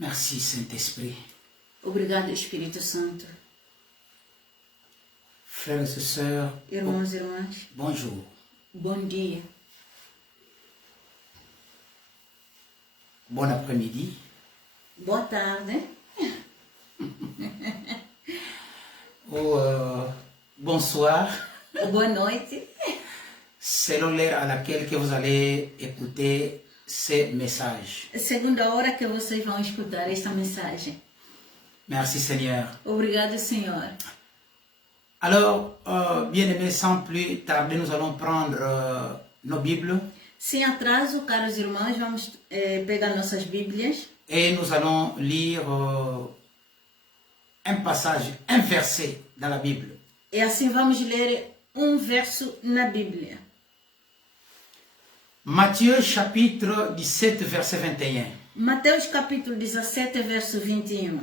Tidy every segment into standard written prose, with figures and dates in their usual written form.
Merci Saint-Esprit. Obrigado, Espírito Santo. Frères et sœurs, Irmãos e irmãs, bonjour. bom dia. Bon après-midi. Boa tarde. Ou bonsoir, Boa noite. selon l'heure à laquelle que vous allez écouter ces messages. Segundo a hora que vocês vão escutar esta mensagem. Merci Seigneur. Obrigado, Senhor. Alors, bien-aimés, sans plus tarder, nous allons prendre nos Bibles Sem atraso, caros irmãos, vamos pegar nossas Bíblias et nous allons lire un passage, un verset dans la Bible. e assim vamos ler verso na Bíblia. Matthieu chapitre 17, verset 21. Mateus capítulo 17, verso 21.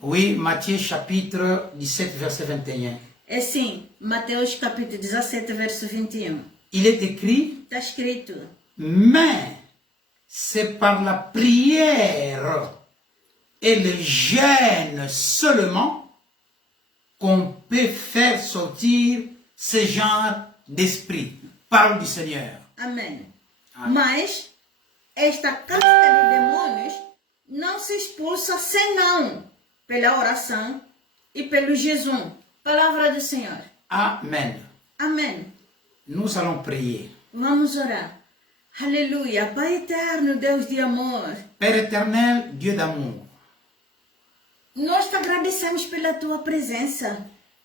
Oui, Matthieu chapitre 17, verset 21. É sim, Mateus capítulo 17, verso 21. Il est écrit, Está escrito: mais c'est par la prière et le jeûne seulement qu'on peut faire sortir ce genre d'esprit. Parole du Seigneur. Amém. Mas esta casta de demônios não se expulsa senão pela oração e pelo jejum. Palavra do Senhor. Amen. Amém. Nous allons prier. Vamos orar. Aleluia. Pai eterno, Deus de amor, Père éternel, Dieu d'amour, nós te agradecemos pela tua presença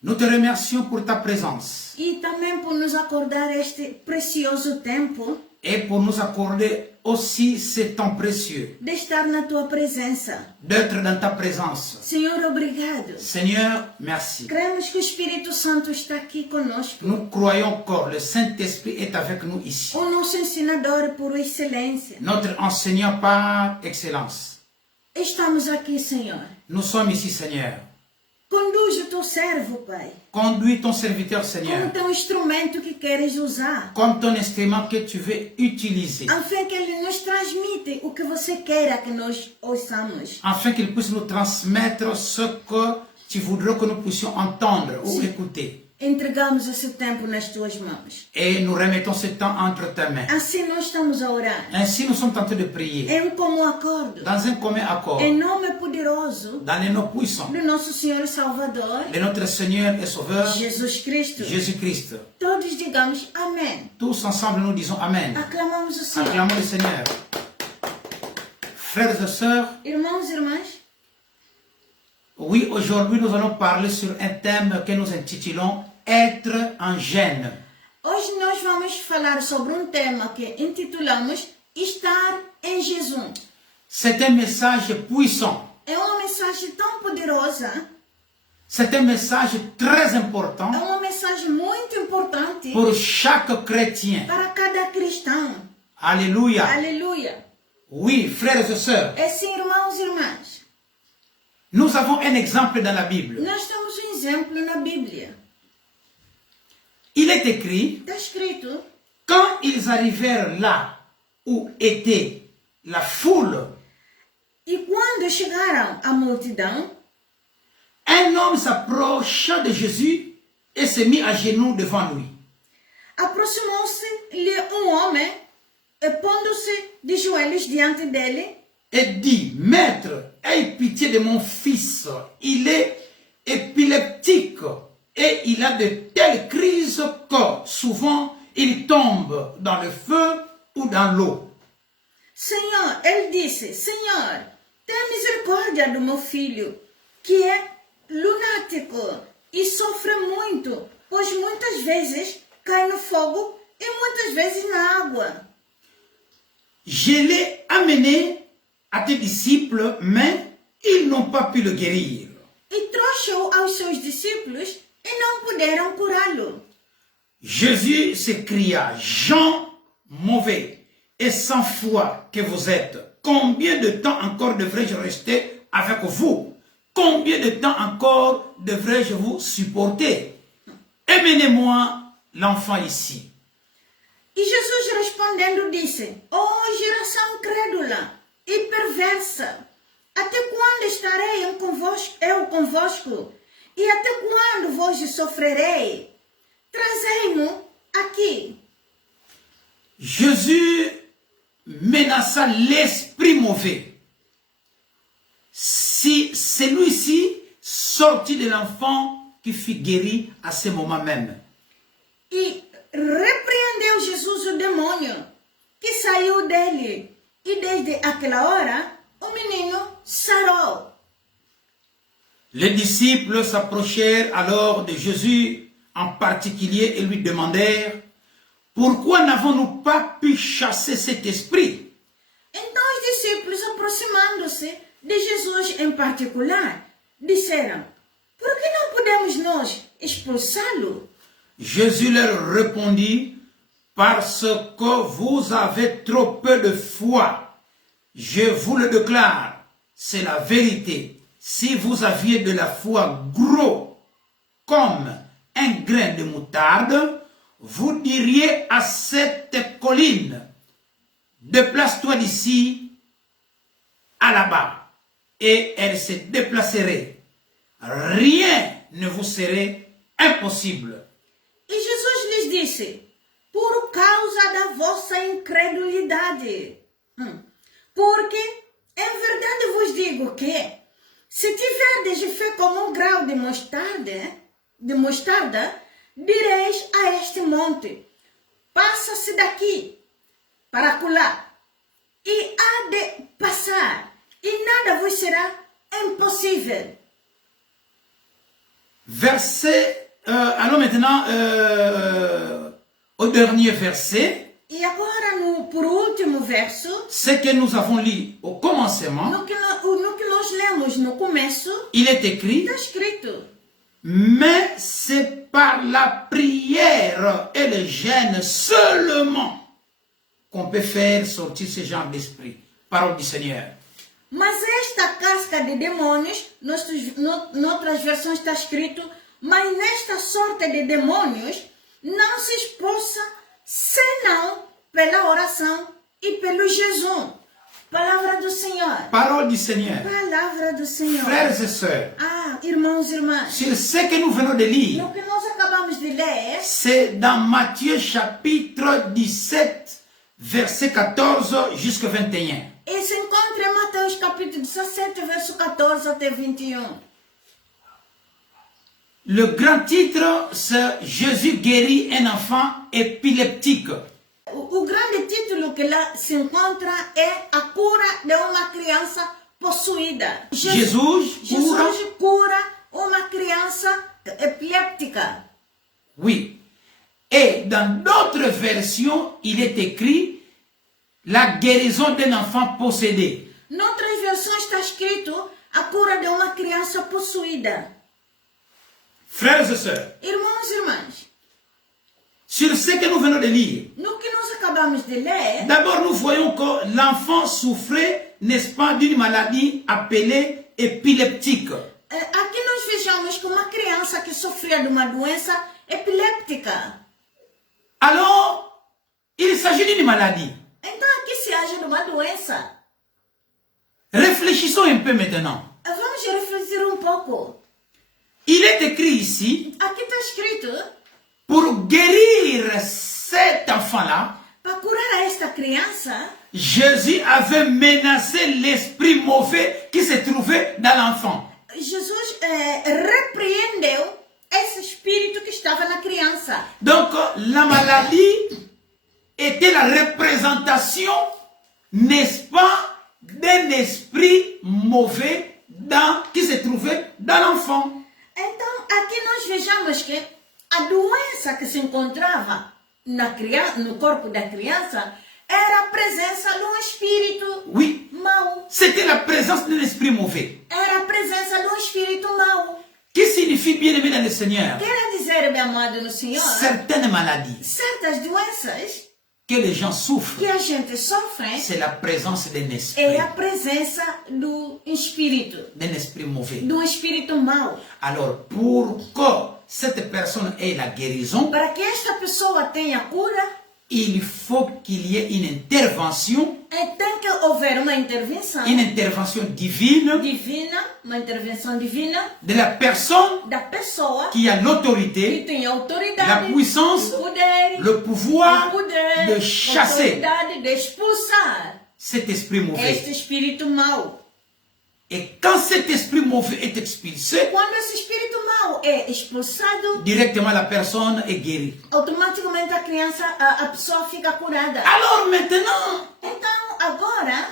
nous te remercions pour ta présence e também por nos acordar este precioso tempo et pour nous accorder aussi ce temps précieux de estar na tua presença. d'être dans ta présence. Senhor, obrigado. Seigneur, merci. Cremos que o Espírito Santo está aqui conosco. Nous croyons que le Saint-Esprit est avec nous ici. O nosso ensinador por excelência. Notre enseignant par excellence. Estamos aqui, Senhor. Nous sommes ici, Seigneur. Conduz o teu servo, Pai, Conduis ton serviteur, como Seigneur, teu instrumento que queres usar, comme ton instrument que tu veux utiliser, afim que ele nos transmite o que você queira que nós ouçamos. afin qu'il puisse nous transmettre ce que tu voudrais que nous puissions entendre ou écouter. Entregamos esse tempo nas tuas mãos. Et nous remettons ce temps entre tes mains. Assim nós estamos a orar. Ainsi, nous sommes tentés de prier Em comum acordo. dans un commun accord, Em nome poderoso dans les noms puissants do nosso Senhor e Salvador, de notre Seigneur et Sauveur, Jesus Cristo. Jésus-Christ. Todos digamos amém. Tous ensemble, nous disons Amen. Aclamamos o Senhor. Acclamons le Seigneur. Frères et sœurs, Irmãos e irmãs, oui, aujourd'hui, nous allons parler sur un thème que nous intitulons « Être en gêne ». hoje nós vamos falar sobre tema que intitulamos Estar em Jejum. C'est un message puissant. É uma mensagem tão poderosa, C'est un message très é important uma mensagem muito importante pour chaque chrétien. para cada cristão. Alléluia. Aleluia. Oui, frères et sœurs, É sim, irmãos e irmãs. nous avons un exemple dans la Bible. Nós temos exemplo na Bíblia. Il est écrit, Está escrito, quand ils arrivèrent là où était la foule, e quando chegaram à multidão, un homme s'approcha de Jésus et se mit à genoux devant lui. aproximou-se-lhe homem, e pondo-se de joelhos diante dele, Et dit, Maître, aie pitié de mon fils, il est épileptique et il a de telles crises que souvent il tombe dans le feu ou dans l'eau. Senhor, ele disse, Senhor, tem misericórdia do meu filho, que é lunático e sofre muito, pois muitas vezes cai no fogo e muitas vezes na água. Je l'ai amené à tes disciples, mais ils n'ont pas pu le guérir. E trouxe-o aos seus discípulos e não puderam curá-lo. Jésus s'écria, Jean mauvais et sans foi que vous êtes, combien de temps encore devrais-je rester avec vous? Combien de temps encore devrais-je vous supporter? Emmenez-moi l'enfant ici. E Jesus respondendo disse, ó geração incrédula e perversa. Até quando estarei eu convosco? E até quando vos sofrerei? Trazei-mo aqui. Jésus menaça l'esprit mauvais. Si celui-ci sortit de l'enfant qui fut guéri à ce moment même. E repreendeu Jesus o demônio que saiu dele. E desde aquela hora, o menino sarou. Les disciples s'approchèrent alors de Jésus en particulier et lui demandèrent « Pourquoi n'avons-nous pas pu chasser cet esprit ?» Então os discípulos, aproximando-se de Jesus em particular, disseram: por que não podemos nós expulsá-lo? Jésus leur répondit « Parce que vous avez trop peu de foi. Je vous le déclare, c'est la vérité. Si vous aviez de la foi gros comme un grain de moutarde, vous diriez à cette colline, déplace-toi d'ici à là-bas, et elle se déplacerait. Rien ne vous serait impossible. E Jesus lhes disse: por causa da vossa incredulidade. Porque, em verdade vos digo que, se tiverdes fé como um grau de mostarda, direis a este monte: passa-se daqui para acolá, e há de passar, e nada vos será impossível. Allons maintenant au dernier verset. E agora, por último verso, ce que nous avons lu au commencement, no que nós lemos no começo, il est écrit, está escrito: mais c'est par la prière et le jeûne seulement qu'on peut faire sortir ce genre d'esprit. Parole du Seigneur. Mas esta casca de demônios, noutras versões está escrito: mas nesta sorte de demônios não se expulsa senão pela oração e pelo jejum. Palavra do Senhor. Parole du Seigneur. Palavra do Senhor. Frères et sœurs, irmãos e irmãs, sur ce que nous venons de lire, no que nós acabamos de ler, c'est dans Matthieu chapitre 17, verset 14 jusqu'à 21. e se encontra em Mateus capítulo 17, verso 14 até 21. Le grand titre, c'est Jésus guérit un enfant épileptique. O grande título que lá se encontra é a cura de uma criança possuída. Jesus cura uma criança epiléptica. Oui. Et dans d'autres versions, il est écrit la guérison d'un enfant possédé. Noutras versões está escrito a cura de uma criança possuída. Frères et sœurs, irmãos e irmãs, sur ce que nous venons de lire, no que nós acabamos de ler, d'abord nous voyons que l'enfant souffrait, n'est-ce pas, d'une maladie appelée épileptique. Aqui nós vejamos que uma criança que sofria de uma doença epiléptica. Alors, il s'agit d'une maladie. Então aqui se age de uma doença. Réfléchissons un peu maintenant. Vamos refletir um pouco. Il est écrit ici, Aqui está escrito: pour guérir cet enfant-là, para curar a esta criança, Jésus avait menacé l'esprit mauvais qui se trouvait dans l'enfant. Jesus repreendeu esse espírito que estava na criança. Donc, la maladie était la représentation, n'est-ce pas, d'un esprit mauvais qui se trouvait dans l'enfant. Então, aqui nós vejamos que a doença que se encontrava no corpo da criança era a presença de um espírito mau. C'était la présence d'un esprit mauvais. Era a presença de um espírito mau. Qui signifie bien aimé dans le Seigneur? Quer dizer, meu amado no Senhor, certaines maladies certas doenças que les gens souffrent, que a gente sofre, c'est la présence d'un esprit. é a presença do espírito, d'un esprit mauvais. de um espírito mau. Alors, pour que cette personne ait la guérison, Para que esta pessoa tenha cura, il faut qu'il y ait une intervention. tem que haver uma intervenção Une intervention divine divina, uma intervenção divina de la personne da pessoa qui a que l'autorité, tem autoridade, la puissance, o poder, le pouvoir de a chasser autoridade de expulsar cet esprit mauvais. este espírito mau. Et quand cet esprit mauvais est expulsé, Quando esse espírito mau é expulsado, directement la personne est guérie. automaticamente a criança, a pessoa fica curada. Alors maintenant, Então, agora,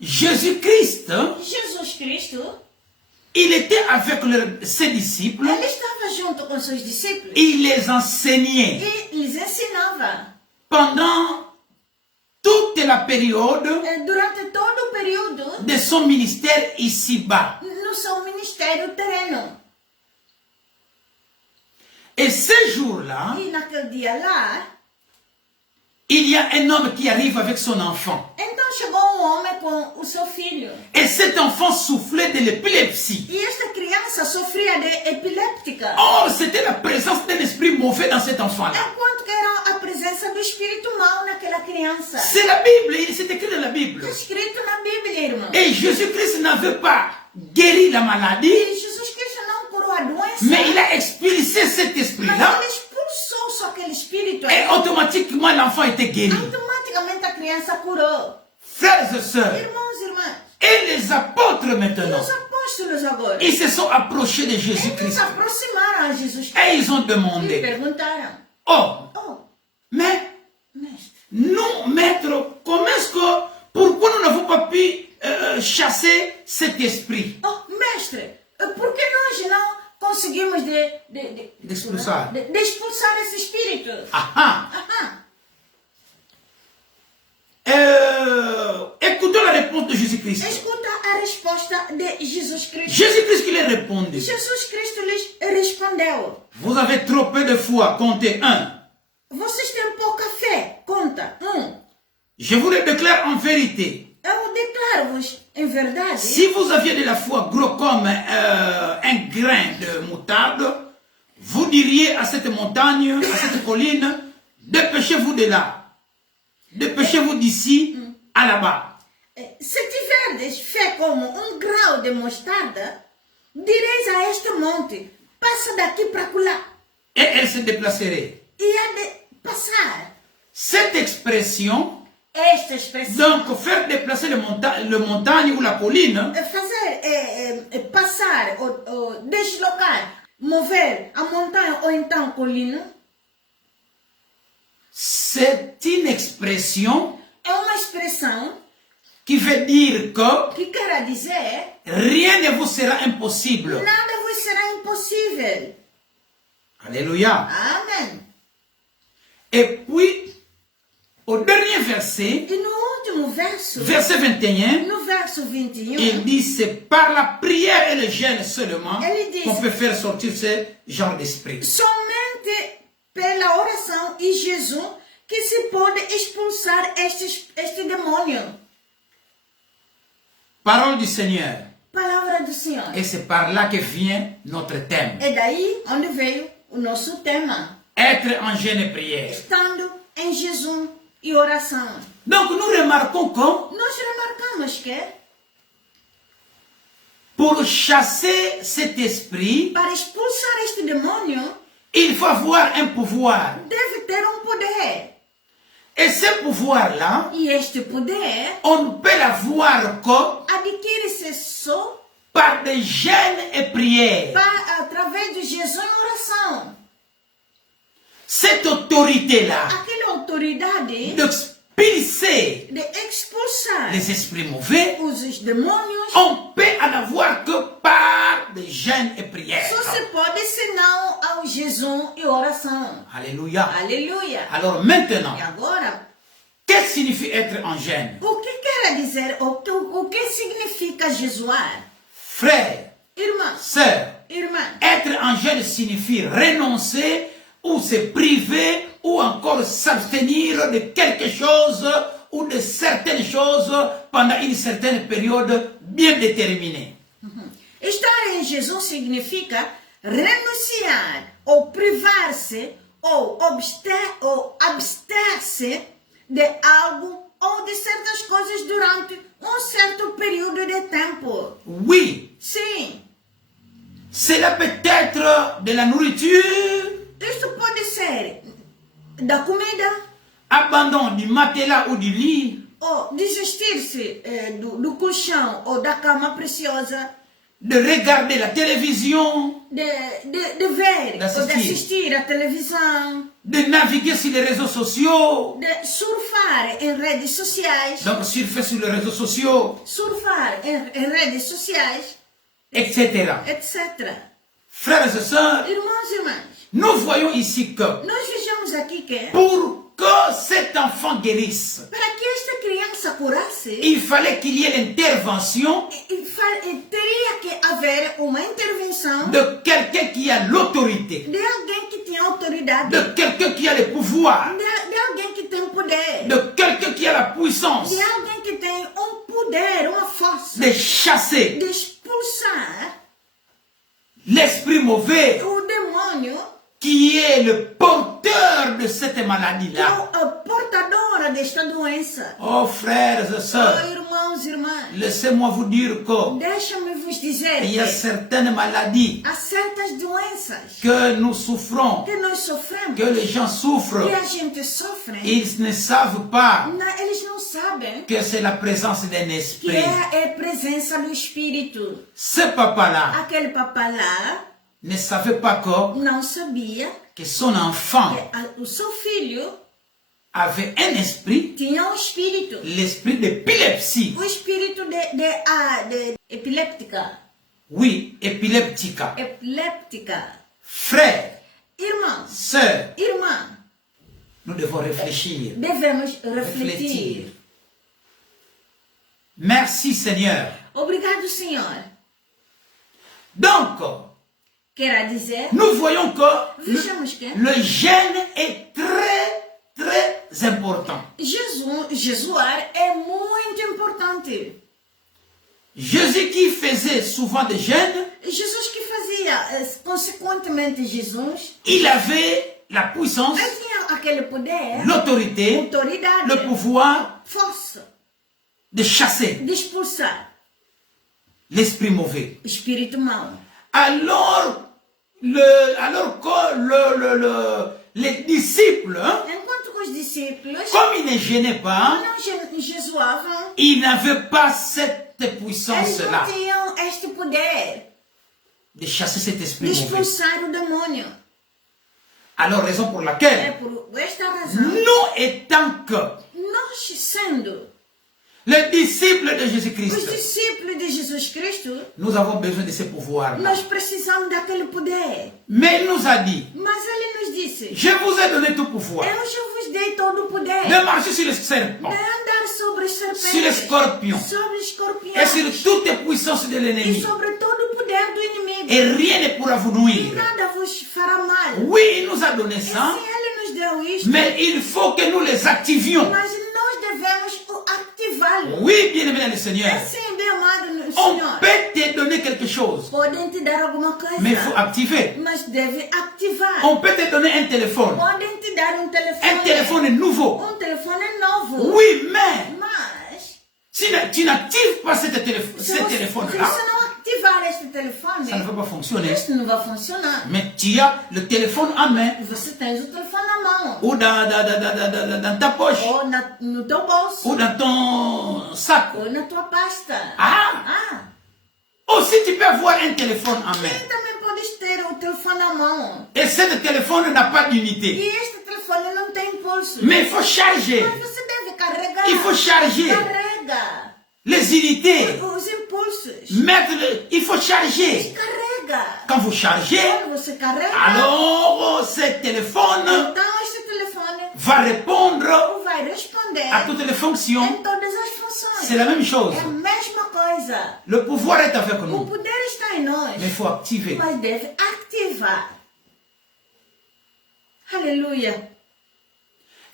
Jésus-Christ, Jesus Cristo, il était avec ses disciples, ele estava junto com seus discípulos il les enseignait e lhes ensinava. pendant toute la période Durante todo o período de son ministère ici-bas. no seu ministério terreno. Et ce jour-là, E naquele dia lá, il y a un homme qui arrive avec son enfant. então chegou um homem com o seu filho. Et cet enfant souffrait de l'épilepsie. E esta criança sofria de epiléptica. Or, c'était la présence d'un esprit mauvais dans cet enfant-là. Enquanto que era a presença do espírito mau naquela criança. C'est la Bible, c'est écrit dans la Bible. Está escrito na Bíblia, irmão. Et Jésus-Christ n'avait pas guéri la maladie, E Jesus Cristo não curou a doença, mais il a expulsé cet mas esprit-là ele expulsou só aquele espírito. et automatiquement l'enfant était guéri. Automaticamente a criança curou. Frères et sœurs, Irmãos e irmãs, et les apôtres e maintenant, os apóstolos agora, ils se sont approchés de eles Jésus-Christ se aproximaram a Jesus Cristo et ils ont e demandé, perguntaram: oh, Oh, mais mestre, nous, maître, comment est-ce que, pourquoi nous n'avons pas pu chasser cet esprit? oh, mestre, por que nós não conseguimos de Expulsar. de expulsar esse espírito? Ah ah. Aham. Écoutons la réponse de Jésus-Christ. Escuta a resposta de Jesus Cristo. Jésus-Christ qui leur répondit. Jesus Cristo lhes respondeu: Vous avez trop peu de foi, comptez 1. Vocês têm pouca fé. Conta. Je vous le déclare en vérité. Eu declaro-vos em verdade. Si vous aviez de la foi gros comme un grain de moutarde, vous diriez à cette montagne, à cette colline, dépêchez-vous de là. Dépêchez-vous d'ici à là-bas. Se tiverdes fé como grau de mostarda, direis a este monte: passa daqui para lá. Et elle se déplacerait. E há de passar. Cette expression, Esta expressão, donc faire déplacer le montagne ou la colline, fazer, passar ou deslocar, mover a montanha ou então a colina, c'est une expression é uma expressão qui veut dire que que quer dizer: rien ne vous sera impossible. nada vos será impossível. Alléluia. Amém. Et puis, au dernier verset, E no último verso, verset 21, no verso 21, il dit c'est par la prière et le jeûne seulement Elle dit- qu'on peut faire sortir ce genre d'esprit. somente pela oração e jejum que se pode expulsar este demônio. Parole du Seigneur. Palavra do Senhor. Et c'est par là que vient notre thème. É daí onde veio o nosso tema. Être en jeûne et prière. Estando em jejum e oração. Donc nous remarquons que Nós remarcamos que pour chasser cet esprit, para expulsar este demônio il faut avoir un pouvoir. deve ter poder. Et ce pouvoir-là, E este poder on ne peut l'avoir que adquire-se só par des jeûnes et prières. através de jejum e oração. Cette autorité-là Aquela autoridade d'expulser de expulsar les esprits mauvais, os demônios on peut en avoir que par des jeûnes et prières. só se pode senão ao jejum e oração. Alléluia. Aleluia. Alors maintenant, E agora, qu'est-ce que signifie être en jeûne? o que quer dizer, o que significa jejuar? Frères, Irmãos, sœurs, irmãs, être en jeûne signifie renoncer ou se priver ou encore s'abstenir de quelque chose ou de certaines choses pendant une certaine période bien déterminée. estar em jejum significa renunciar ou privar-se ou abster-se de algo ou de certas coisas durante um certo período de tempo. Oui, Sim, cela peut être de la nourriture, isso pode ser da comida, abandon du matelas ou du lit, ou desistir-se do colchão ou da cama preciosa, de regarder la télévision, de ver ou D'assistir. de assistir à televisão, de naviguer sur les réseaux sociaux. de surfar em redes sociais, Donc surfer sur les réseaux sociaux, surfar em redes sociais, etc. etc. Frères et sœurs, Irmãos e irmãs, nous voyons ici que nós vejamos aqui que pour que cet enfant guérisse, para que esta criança curasse, il fallait qu'il y ait l'intervention teria que haver uma intervenção de quelqu'un qui a l'autorité, de alguém que tem autoridade, de quelqu'un qui a le pouvoir, de alguém que tem poder, de quelqu'un qui a la puissance de alguém que tem poder, uma força de chasser de expulsar l'esprit mauvais o demônio, qui est le porteur de cette que é maladie-là. a portadora desta doença. Oh frères et Oh, sœurs, irmãos e irmãs, laissez-moi vous dire que deixa-me vos dizer il y a que certaines maladies há certas doenças que nous souffrons, que nós sofremos, que les gens souffrent. que a gente sofre, Ils ne savent pas eles não sabem que c'est la présence d'un que esprit. é a presença do Espírito. Ce papa-là Aquele papá lá ne savait pas não sabia que son enfant que o seu filho avait un esprit, tinha um espírito, l'esprit d'épilepsie. o espírito de epiléptica, Oui, épileptica. epiléptica. Frères, Irmãos, sœurs, irmã, nous devons réfléchir. devemos refletir. Merci Seigneur. Obrigado, Senhor. Donc, Quer dizer, nous voyons que vejamos que le jeûne est très important. jejuar é muito importante. Jésus qui faisait souvent des jeûnes, Jesus que fazia consequentemente Jesus, il avait la puissance, ele tinha aquele poder, l'autorité, autoridade, le pouvoir força de chasser de expulsar l'esprit mauvais. o espírito mau. Alors que les disciples, hein, Enquanto que os discípulos comme ils ne gênaient pas, não jejuavam, ils n'avaient pas cette eles puissance-là não tinham este poder de chasser cet de esprit mauvais. expulsar o demônio. Alors, raison pour É laquelle, por esta razão, nous étant que nós sendo les disciples de os Jésus-Christ, discípulos de Jesus Cristo, nous avons besoin de ce pouvoir-là. nós precisamos daquele poder. Mais il nous a dit, Mas ele nos disse, je vous ai donné tout pouvoir eu já vos dei todo o poder de marcher sur les de serpents, andar sobre os sur les serpentes, scorpions sobre os et escorpiões sur toutes les puissances de e l'ennemi. sobre todo o poder do inimigo. Et rien ne pourra vous E nuire. nada vos fará mal. Oui, il nous a donné E ça, sim, ele nos deu isto, mais il faut que nous les activions. mas nós devemos ativá-lo. Oui, bien-aimé dans le Seigneur, É sim, bem amado no on Senhor. peut te donner quelque chose, Podem te dar alguma coisa, mais il faut activer. mas deve activar. On peut te donner un téléphone, Podem te dar um telefone, un téléphone nouveau. telefone novo. Oui, mais Mas tu n'actives pas ce se téléphone-là, você não ativar este telefone, ça ne va pas fonctionner. isso não vai funcionar. Mais tu as le téléphone en main Você tem o telefone na mão, ou dans ta poche ou no teu bolso, ou dans ton sac. ou na tua pasta. Ah, aussi tu peux avoir un téléphone en main. E também podes ter o telefone na mão. Et ce téléphone n'a pas E d'unité. este telefone não tem impulso. Mais il faut charger. Mas você deve carregar. Il faut charger Carrega les unités. os impulsos. Il faut charger. Carrega. Quand vous chargez, Quando você carrega, alors ce téléphone então este telefone va répondre vai responder à toutes les fonctions. em todas as funções. C'est la même chose. É a mesma coisa. Le pouvoir est avec O nous. poder está em nós, Mais il faut activer. mas deve ativar. Aleluia.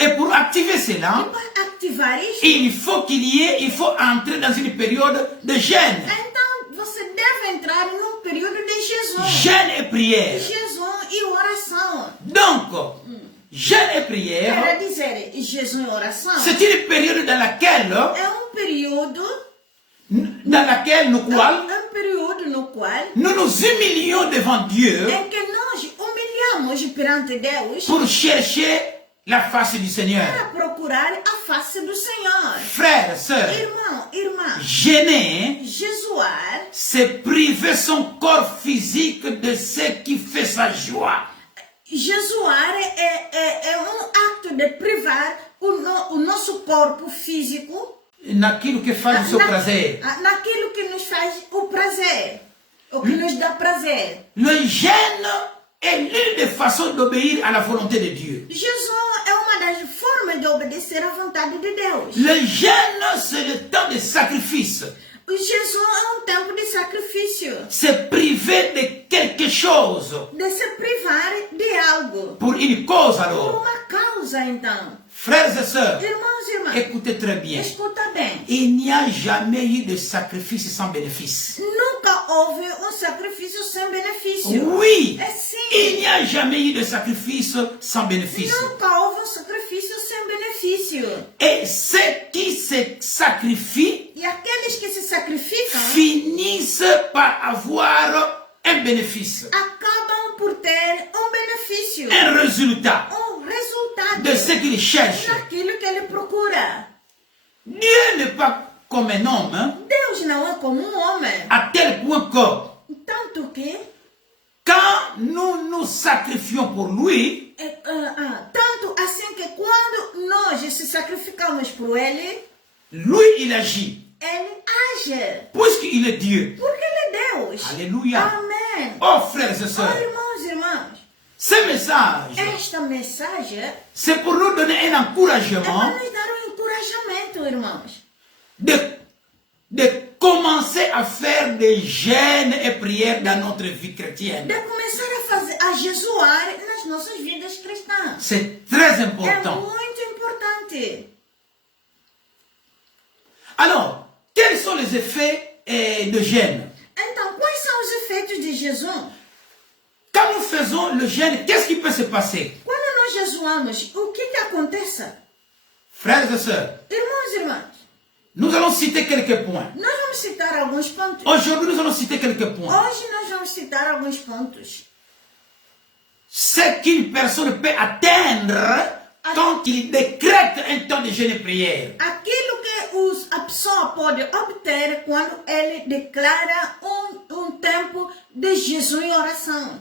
Et pour activer E cela, para ativar isso, il faut entrer dans une période de jeûne. então você deve entrar num período de jejum. Jeûne et prière. Jejum e oração. Donc, Jeûne et Era prière, dizer jejum e oração. c'est une période dans laquelle Período, no qual período no qual nous nous humilions devant Dieu em que nós humilhamos perante Deus pour chercher la face du Seigneur. para procurar a face do Senhor. Frères, sœurs, Irmão, irmã, jeûner, jejuar c'est priver son corps physique de ce qui fait sa joie. Jejuar é acto de privar o nosso corpo físico Naquilo que faz o seu prazer. naquilo que nos faz o prazer, o que nos dá prazer. Le jeûne est l'une des façons d'obéir à la volonté de Dieu. Jejum é uma das formas de obedecer à vontade de Deus. Le jeûne, c'est le temps de sacrifice. O jejum é tempo de sacrifício, C'est priver de quelque chose de se privar de algo, pour une cause por alors. uma causa então. Frères et sœurs, Irmãos e irmãs, écoutez très bien. escuta bem. Il n'y a jamais eu de sacrifice sans bénéfice. Nunca houve sacrifício sem benefício. Oui, É sim. il n'y a jamais eu de sacrifice sans bénéfice. Nunca houve sacrifício sem benefício. Et ceux qui se sacrifient E aqueles que se sacrificam finissent par avoir un bénéfice, acabam por ter benefício, un résultat resultado de ce qu'ils cherchent. daquilo que ele procura. Dieu n'est pas comme un homme, hein, Deus não é como homem, à tel point que tanto que quand nous nous sacrifions pour lui, tanto assim que quando nós se sacrificamos por ele, lui il agit, ele age, puisqu'il est Dieu. porque ele é Deus. Alléluia. Amém. Oh frères et Oh, sœurs, irmãos e irmãs, ce message, esta mensagem c'est pour nous donner un é para encouragement nos dar encorajamento, irmãos, de commencer à faire des jeûnes et prières dans notre vie chrétienne. de começar a jejuar nas nossas vidas cristãs. C'est très É important. muito importante. Alors, quels sont les effets de jeûne? Então, quais são os efeitos de jejum? Quand nous faisons le jeûne, qu'est-ce qui peut se passer? Quando nós jejuamos, o que acontece? Frères et sœurs, Irmãos e irmãs, nous allons citer quelques points. nós vamos citar alguns pontos. Aujourd'hui, nous allons citer quelques points. Hoje nós vamos citar alguns pontos. Ce qu'une personne peut atteindre quand il décrète un temps de jeûne et prière. Aquilo que a pessoa pode obter quando ele declara tempo de jejum e oração.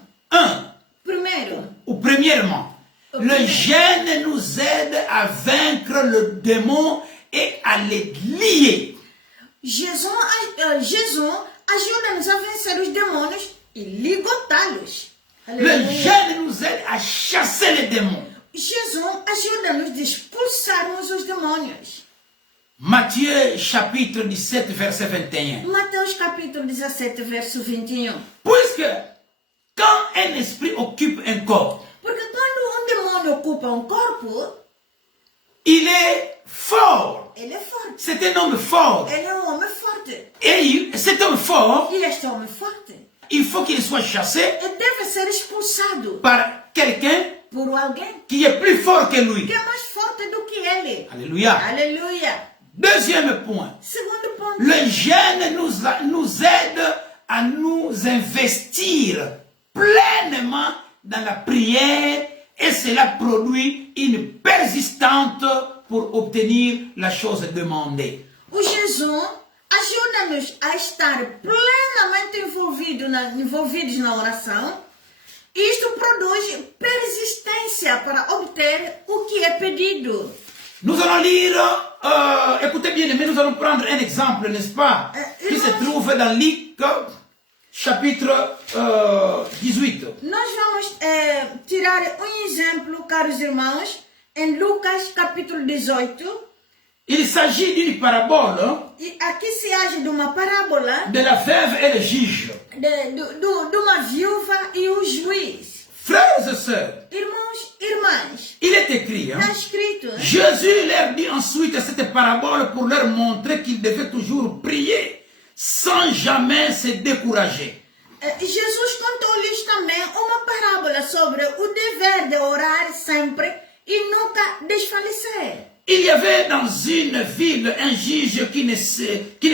Primeiro, Ou premièrement, le jeûne nous aide à vaincre le démon et à les lier. jejum ajuda-nos a vencer os demônios e ligotá-los. Le jeûne nous aide à chasser les démons. Jejum ajuda-nos a expulsarmos os demônios. Matthieu chapitre 17 verset 21. Mateus capítulo 17, verso 21. Puisque quand un esprit occupe un corps, Porque quando demônio ocupa corpo, il est fort. ele é forte. C'est un homme fort. Ele é homem forte. Et cet homme fort, E este homem forte, il faut qu'il soit chassé ele deve ser expulsado par quelqu'un por alguém qui est plus fort que lui. que é mais forte do que ele. Alléluia. Aleluia. Deuxième point. Segundo ponto. Le jeûne nous aide à nous investir pleinement dans la prière et cela produit une persistance pour obtenir la chose demandée. O jejum ajuda-nos a estar plenamente envolvidos na oração. Isto produz persistência para obter o que é pedido. Nous allons lire, écoutez bien, mais nous allons prendre un exemple, n'est-ce pas, qui se trouve dans Luc chapitre 18. Nós vamos tirar exemplo, caros irmãos, em Lucas capítulo 18. Il s'agit d'une parabole E aqui se age de uma parábola de la veuve et le juge. de uma viúva e o juiz. Frères et sœurs, Irmãos, irmãs, il est écrit, está escrito. Jésus leur dit ensuite cette parabole pour leur montrer qu'ils devaient toujours prier sans jamais se décourager. Jesus contou-lhes também uma parábola sobre o dever de orar sempre e nunca desfalecer. Il y avait dans une ville un juge qui ne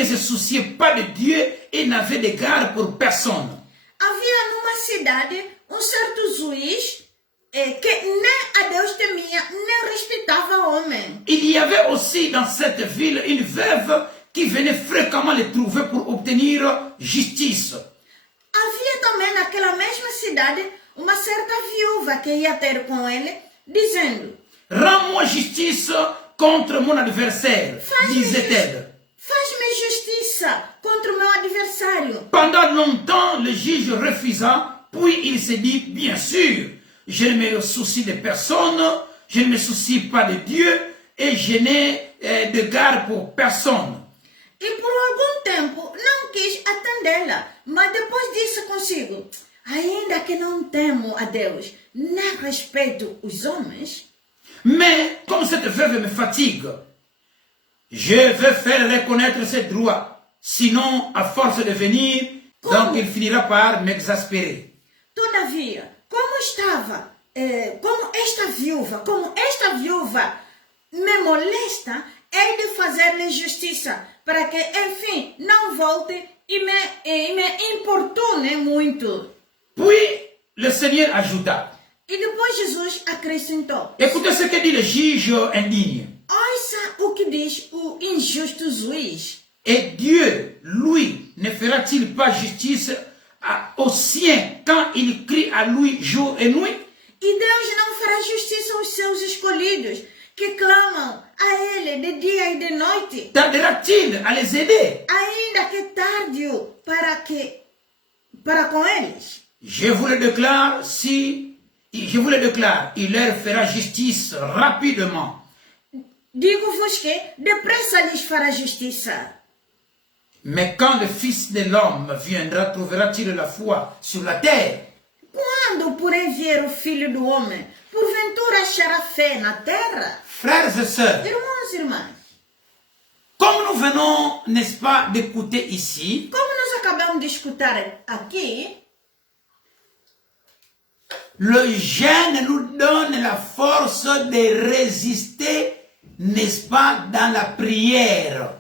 se souciait pas de Dieu et n'avait d'égard pour personne. Havia numa cidade um certo juiz que nem a Deus temia, nem respeitava homem. Il y avait aussi dans cette ville une veuve qui venait fréquemment le trouver pour obtenir justice. Havia também naquela mesma cidade uma certa viúva que ia ter com ele, dizendo: Rends-moi justice contre mon adversaire, disait-elle. Faz-me justiça contra o meu adversário. Pendant longtemps, le juge refusa, puis il se dit, bien sûr, je ne me soucie de personne, je ne me soucie pas de Dieu et je n'ai de garde pour personne. E por algum tempo não quis atendê-la, mas depois disse consigo: ainda que não temo a Deus, nem respeito os homens. Mais comme cette veuve me fatigue, je veux faire reconnaître ses droits. Sinon, à force de venir, donc il finira par m'exaspérer. Todavia, como esta viúva me molesta, hei de fazer-lhe justiça, para que, enfim, não volte e me importune muito. Puis, le Seigneur ajouta. E depois Jesus acrescentou: Écoutez ce que dit le juge indigne. ouça o que diz o injusto juiz. Et Dieu, lui, ne fera-t-il pas justice aux siens quand il crie à lui jour et nuit? E Deus não fará justiça aos seus escolhidos, que clamam a Ele de dia e de noite? Tardera-t-il à les aider? Ainda que tarde para com eles. Je vous le déclare, il leur fera justice rapidement. Digo-vos que depressa lhes fará justiça. Mais quand le Fils de l'homme viendra, trouvera-t-il la foi sur la terre? Quando, porém, vier o Filho do Homem, porventura achará fé na terra? Frères et sœurs, Irmãos e irmãs, comme nous venons, n'est-ce pas, d'écouter ici, como nós acabamos de escutar aqui, le jeûne nous donne la force de résister, n'est-ce pas, dans la prière.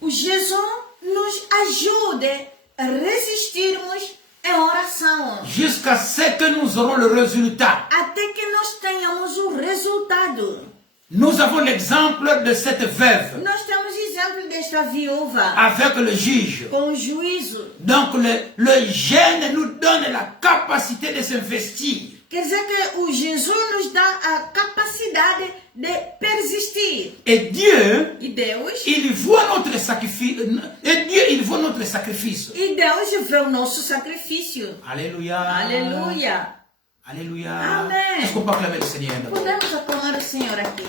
o jejum nos ajude a resistirmos em oração, Jusqu'à ce que nous aurons le résultat. até que nós tenhamos o resultado. Nous avons l'exemple de cette veuve Nós temos exemplo desta viúva avec le juge. com o juízo. Donc le jeûne nous donne la capacité de s'investir. Quer dizer que o jejum nos dá a capacidade de persistir. Et Dieu, E Deus il voit notre sacrifice. Et Dieu, il voit notre sacrifice. vê o nosso sacrifício. Alléluia. Aleluia. Alléluia. Amen. Est-ce qu'on peut acclamer le Seigneur? Podemos aclamar o Senhor aqui.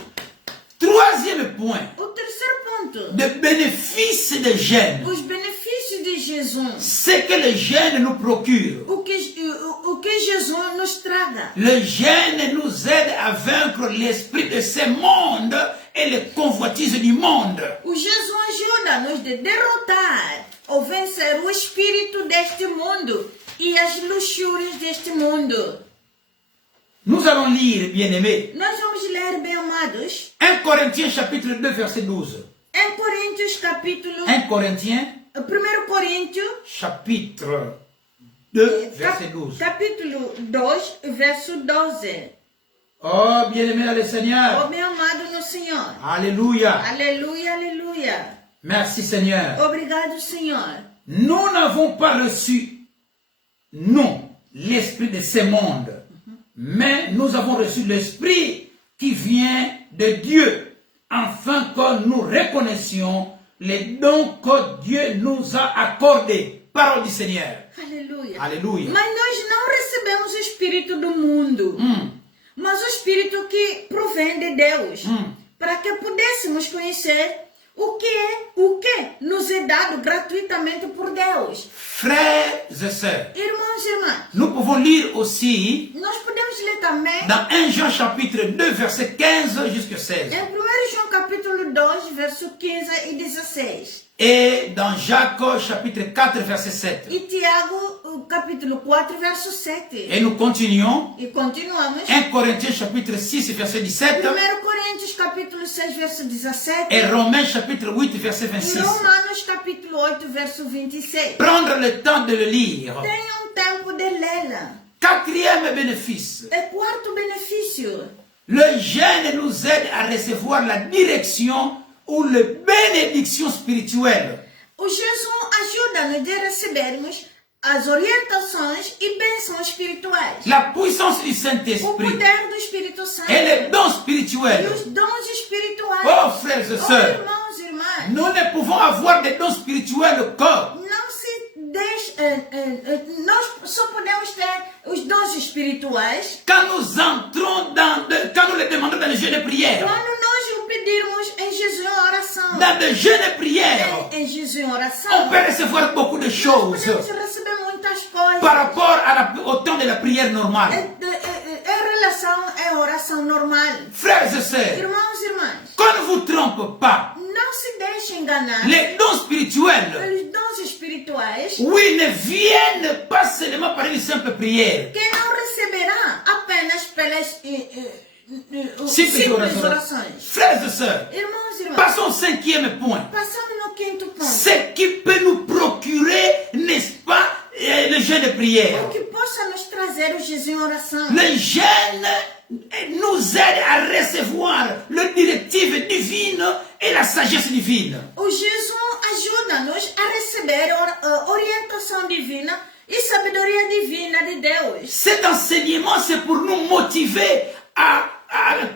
Troisième point, O terceiro ponto. de bénéfice de jeûne. Os benefícios de jejum. Ce que le jeûne nous procure. O que jejum nos traga. Le jeûne nous aide à vaincre l'esprit de ce monde et les convoitises du monde. O jejum ajuda-nos a derrotar ou vencer o espírito deste mundo e as luxúrias deste mundo. Nous allons lire, bien-aimés, Nós vamos ler, bem amados, 1 Corinthiens chapitre 2 verset 12. em Coríntios capítulo 1 Corinthiens 1 Coríntios chapitre 2 verset 12. capítulo 2, verso 12. Oh, bien-aimé dans le Seigneur. Oh, meu amado no Senhor. Alléluia. Aleluia, aleluia. Merci Seigneur. Obrigado, Senhor. Nous n'avons pas reçu, non, l'esprit de ce monde, mais nous avons reçu l'esprit qui vient de Dieu, afin que nous reconnaissions les dons que Dieu nous a accordés. Parole du Seigneur. Aleluia. Aleluia. Mas nós não recebemos o espírito do mundo, mas o espírito que provém de Deus, para que pudéssemos conhecer o que nos é dado gratuitamente por Deus. Frères et sœurs, Irmãos e irmãs, nous pouvons lire aussi nós podemos ler também dans 1 Jean chapitre 2 verset 15 jusqu'à 16 em 1 João capítulo 2, verso 15 e 16. et dans Jacques chapitre 4 verset 7. E Tiago, capítulo 4, verso 7. Et nous continuons. E continuamos. 1 Corinthiens chapitre 6, verset 17. 1 Coríntios capítulo 6, verso 17. Et Romains chapitre 8, verset E 26. Romanos capítulo 8, verso 26. Prendre le temps de le lire. Tenha tempo de lê-la. Quatrième bénéfice. E quarto benefício. Le jeûne nous aide à recevoir la direction ou la bénédiction spirituelle. O jejum ajuda-nos a recebermos as orientações e bênçãos espirituais. La puissance du O Saint-Esprit poder do Espírito Santo. et les dons E spirituels. os dons espirituais. Oh, frères et Oh, sœurs, irmãos e irmãs. nous ne pouvons avoir des dons spirituels que Não se deixe, nós só podemos ter os dons espirituais quand nous entrons quand nous les demandons dans les jeûnes et prières. quando nós o pedirmos em Jesus em oração. Dans les jeûnes et prières, Em Jesus em oração, on peut recevoir beaucoup de choses podemos receber muitas coisas par rapport au temps de la prière normale. em relação à oração normal. Frères et sœurs, Irmãos e irmãs, qu'on ne vous trompe pas, não se deixe enganar les dons spirituels, pelos dons espirituais oui, ne viennent pas seulement par une simple prière. que não receberá apenas pelas Simples simples orações. orações. Frères et sœurs, Irmãos e irmãs, passons au cinquième point. passando no quinto ponto. Ce qui peut nous procurer, n'est-ce pas, le jeûne de prière. O que possa nos trazer o jejum em oração. Le jeûne nous aide à recevoir les directives divines et la sagesse divine. O jejum ajuda-nos a receber orientação divina e sabedoria divina de Deus. Cet enseignement, c'est pour nous motiver à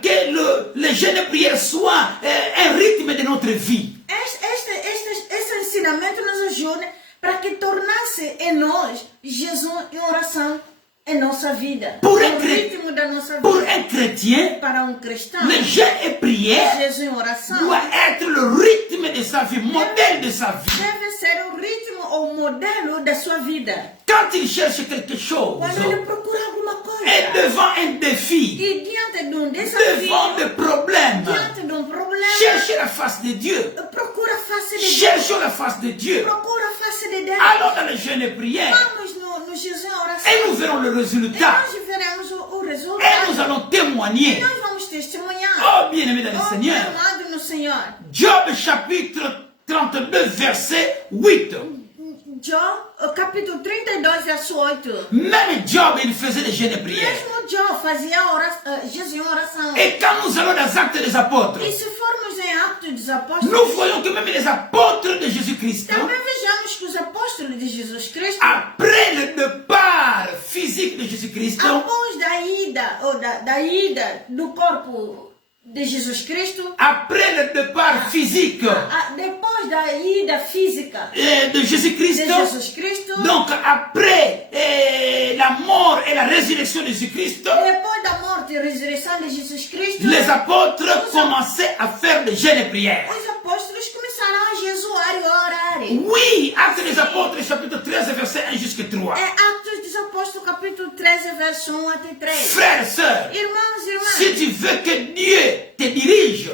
que le jeûne de prière soit un rythme de notre vie. Esse ensinamento nos ajuda para que tornasse em nós jejum e oração em nossa vida. Por o ritmo da nossa Pour vida. un chrétien, Para um cristão, le jeûne et prière jejum e oração doit être le rythme de sa vie, modèle de sa vie. deve ser o ritmo ou modelo da sua vida. Quand il cherche quelque chose, Quando ele procura alguma coisa et devant un défi, e diante de desafio, devant des problèmes, diante de problema, cherchez la face de Dieu. procura a face de Deus. Cherchons la face de Dieu. Procura a face de Deus. Allons dans le jeûne et prière Vamos no jejum e oração. et nous verrons le E résultat. nós veremos o Et resultado. nous allons témoigner. Nós vamos testemunhar. Oh, bien-aimé dans le Oh, Seigneur. amado no Senhor. Job chapitre 32, verset 8. Jó, capítulo 32, verso 8. Même Job, il faisait des jeûnes et prières. Mesmo Jó fazia jejum e oração. Et quand nous allons dans les Actes des Apôtres, E se formos em Atos dos Apóstolos, nous voyons que même les apôtres de Jésus-Christ, também vejamos que os apóstolos de Jesus Cristo, après le départ physique de Jésus-Christ, após da ida, ou da ida do corpo de Jesus Cristo, après le départ physique depois da ida física de Jésus-Christ, de Jesus Cristo, donc après la mort et la résurrection de Jésus-Christ, depois da morte e ressurreição de Jesus Cristo, les apôtres commençaient à faire des jeûnes et prières. os apóstolos começaram a jejuar e a orar. Oui, Actes des Apôtres, chapitre 13, verset 1 jusqu'à 3. É Atos dos Apóstolos, capítulo 13, verso 1 até 3. Frères et sœurs, Irmãos e irmãs, si tu veux que Dieu te dirige,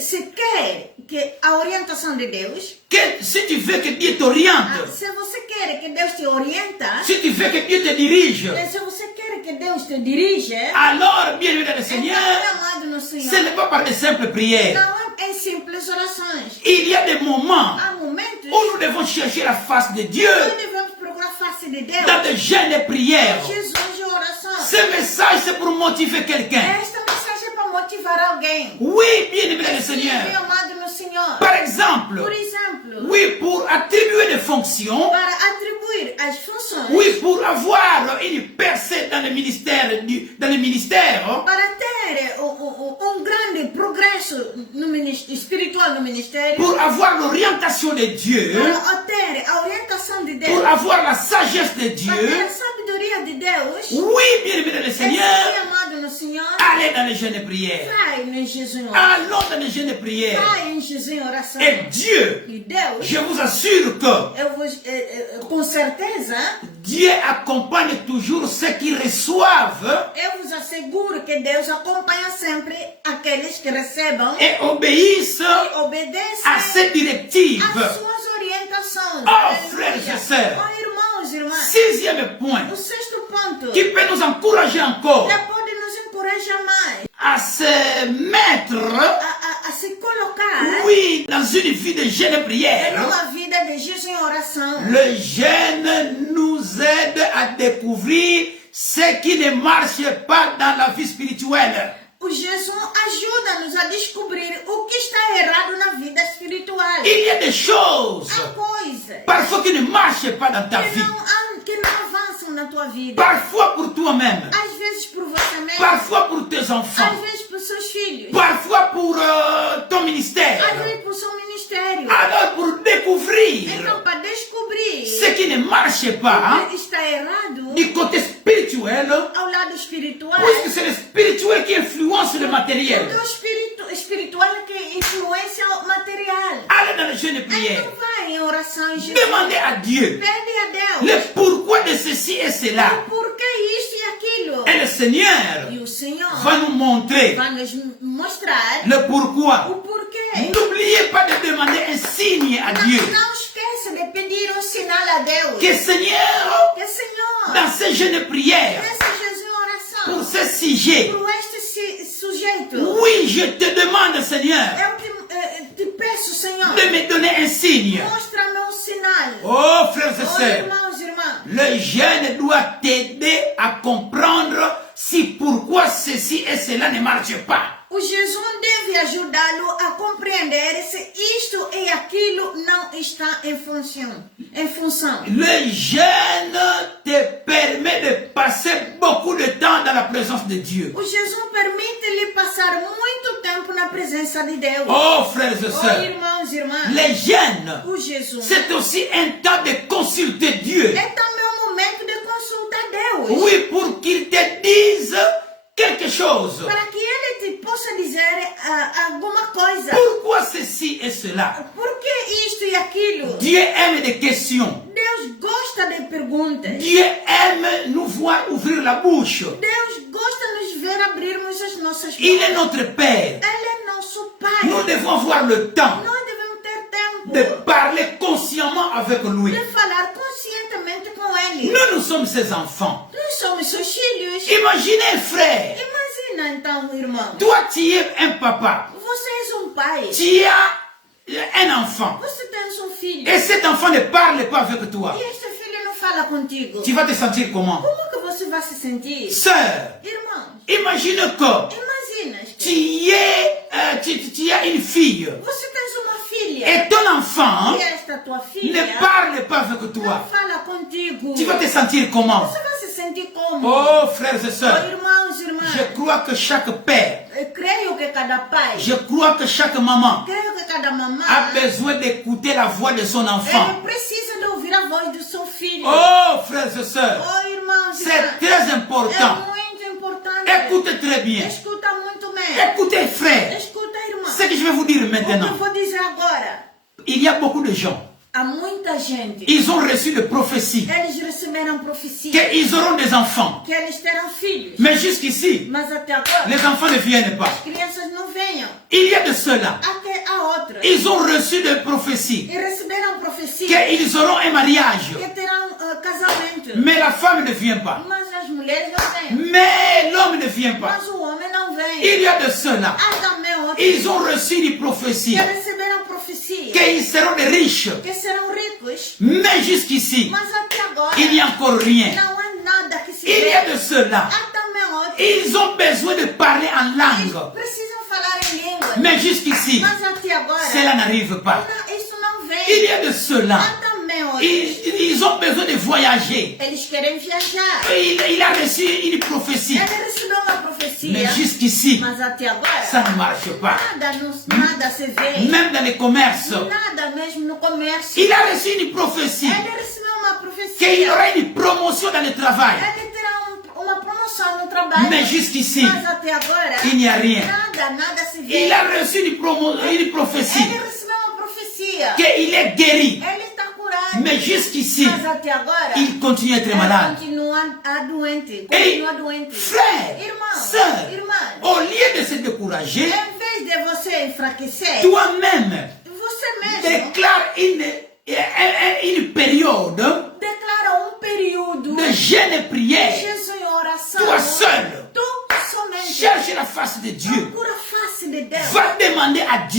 se quer que a orientação de Deus, si tu veux que Dieu t'oriente, se você quer que Deus te orienta, si tu veux que Dieu te dirige, se você quer que Deus te dirija, alors, bien-aimé dans le então, Seigneur, amado no ce Senhor, n'est pas par de simples prières. não é em simples orações. Il y a des moments Há momentos où nous devons chercher la face de Dieu nós devemos procurar a face de Deus. dans des jeûnes et prières. Jesus de oração. Ce message, c'est pour motiver quelqu'un. Esta mensagem é para motivar alguém. Oui, bien-aimé dans le Sim, Seigneur. meu amado no Senhor. Par exemple, Por exemplo, oui, pour attribuer des fonctions, para atribuir as funções, oui, pour avoir une percée dans le ministère, para ter grande progresso no espiritual no ministério, pour avoir l'orientation de Dieu, para ter a orientação de Deus, pour avoir la sagesse de para ter Dieu. a sabedoria de Deus. Oui, bien-aimé dans le Sim, Seigneur, amado no Senhor. allez dans les jeûnes et prières. Vai no jejum em oração. Allons dans les jeûnes et prières. Vai em jejum em oração. Et Dieu, E Deus, je vous assure que eu vos, com certeza, Dieu accompagne toujours ceux qui reçoivent eu vos asseguro que Deus acompanha sempre aqueles que recebam et obéissent e obedecem à ses directives. às suas orientações. Oh, frères et sœurs. Oh, irmãos e sixième point O sexto ponto. qui peut nous encourager encore Já pode nos encorajar mais à se mettre, a se colocar oui, dans une vie de jeûne et prière. numa vida de jejum e oração. Le jeûne nous aide à découvrir ce qui ne marche pas dans la vie spirituelle. O jejum ajuda-nos a descobrir o que está errado na vida espiritual. Il y a des choses Há coisas parfois qui ne marchent pas dans ta que vie. que não avançam na tua vida. Parfois pour toi-même. Às vezes por você mesmo. Parfois pour tes enfants. Às vezes por seus filhos. Parfois pour ton ministère. Às vezes por seu ministério. Alors pour découvrir Então, para descobrir ce qui ne marche pas o que está errado du côté spirituel, ao lado espiritual, puisque c'est le spirituel qui influence le matériel. o espiritual que influencia o material. Allez dans le jeûne et prière. Então vai em oração e jejum. Demandez à Dieu Pede a Deus. le pourquoi de ceci et cela. Por que isto e aquilo? Et le Seigneur E o Senhor va nous montrer vai nos mostrar le pourquoi. o porquê. N'oubliez pas de demander un signe à Dieu. Não esqueça de pedir um sinal a Deus. Que Seigneur, Que Senhor, dans ces jeûnes et prières, nesse jejum e pour oração, ce sujet, por este sujeito, oui, je te demande, Seigneur, eu te peço, Senhor, de me donner un signe. mostra-me um sinal. Oh, frères et Oh, sœurs, irmãos e irmãs, le jeûne doit t'aider à comprendre si pourquoi ceci et cela ne marche pas. o jejum deve ajudá-lo a compreender se isto e aquilo não está em função. Le jeûne te permet de passer beaucoup de temps dans la présence de Dieu. O jejum permite-lhe passar muito tempo na presença de Deus. Oh, frères et Oh, sœurs, irmãos e irmãs, le jeûne, o jejum c'est aussi un temps de consulter Dieu. é também um momento de consultar Deus. Oui, pour qu'il te dise quelque chose. Para que Ele te possa dizer alguma coisa. Pourquoi ceci et cela? Por que isto e aquilo? Dieu aime des questions. Deus gosta de perguntas. Dieu aime nous voir ouvrir la bouche. Deus gosta de nos ver abrirmos as nossas Il est portas. notre Père. Ele é nosso Pai. Nous devons avoir le temps Nós devemos ter tempo de parler consciemment avec lui. de falar conscientemente com Ele. Nous sommes ses enfants. Nós somos seus filhos. Imaginez, frère, Imagina então, irmão. toi tu es un papa, Você é um pai. tu as un enfant, Você tem um filho. et cet enfant ne parle pas avec toi. E este filho não fala contigo. Tu vas te sentir comment? Como que você vai se sentir? Sœur, Irmão, imagine que imagina que tu as une fille, você tem uma filha. et ton enfant E esta tua filha ne parle pas avec não toi. fala contigo. Tu vas te sentir comment? Você vai se sentir como? Oh, frères et Oh, sœurs, irmãos e irmãs, je crois que chaque père, eu creio que cada pai, je crois que chaque maman creio que cada mamãe, a besoin d'écouter la voix de son enfant. ele precisa de ouvir a voz do seu filho. Oh, frères et sœurs, Oh, irmãos e c'est irmãs, très important. é muito importante. Écoutez très bien. Escuta muito bem. Écoutez, frère, Escuta, irmão. ce que je vais vous dire O que eu maintenant. vou dizer agora? Il y a beaucoup de gens, Há muita gente. ils ont reçu des prophéties, Eles receberam profecia qu'ils auront des enfants. que eles terão filhos. Mais jusqu'ici, Mas até agora, les enfants ne viennent pas. as crianças não venham. Il y a de cela, Até a outra. ils ont reçu des prophéties, E receberam profecia qu'ils auront un mariage. que terão casamento. Mais la femme ne vient pas. Mas as mulheres não vêm. Mais l'homme ne vient pas. Mas o homem não vem. Il y a de cela, Há também outros ils ont reçu des prophéties, que receberam profecia qu'ils seront des riches. que serão ricos. Mais jusqu'ici, Mas até agora il n'y a encore rien. não há nada que se Il y a vê. de cela, Há também outros ils ont besoin de parler en que langue. precisam falar em língua. Mais jusqu'ici, Mas até agora cela n'arrive pas. isso não vem. Il y a de cela, Há também outros. ils ont besoin de voyager. Eles querem viajar. Il a reçu une prophétie. Ele recebeu uma profecia. Mais jusqu'ici, Mas até agora ça ne marche pas. nada se vê. Même dans les commerces, Nada mesmo no comércio. il a reçu une prophétie Ele recebeu uma profecia. qu'il y aura une promotion dans le travail. Ele terá uma promoção no trabalho. Mais jusqu'ici, Mas até agora il n'y a rien. nada se vê. Il a reçu une prophétie Ele recebeu uma profecia. qu'il est guéri. Ele está curado. Mais jusqu'ici, Mas até agora il continue à être ele malade. continua doente. Et Continua doente. frère, Irmão, sœur, irmã, au lieu de se décourager, em vez de você enfraquecer, toi-même você mesmo déclare une période declara um período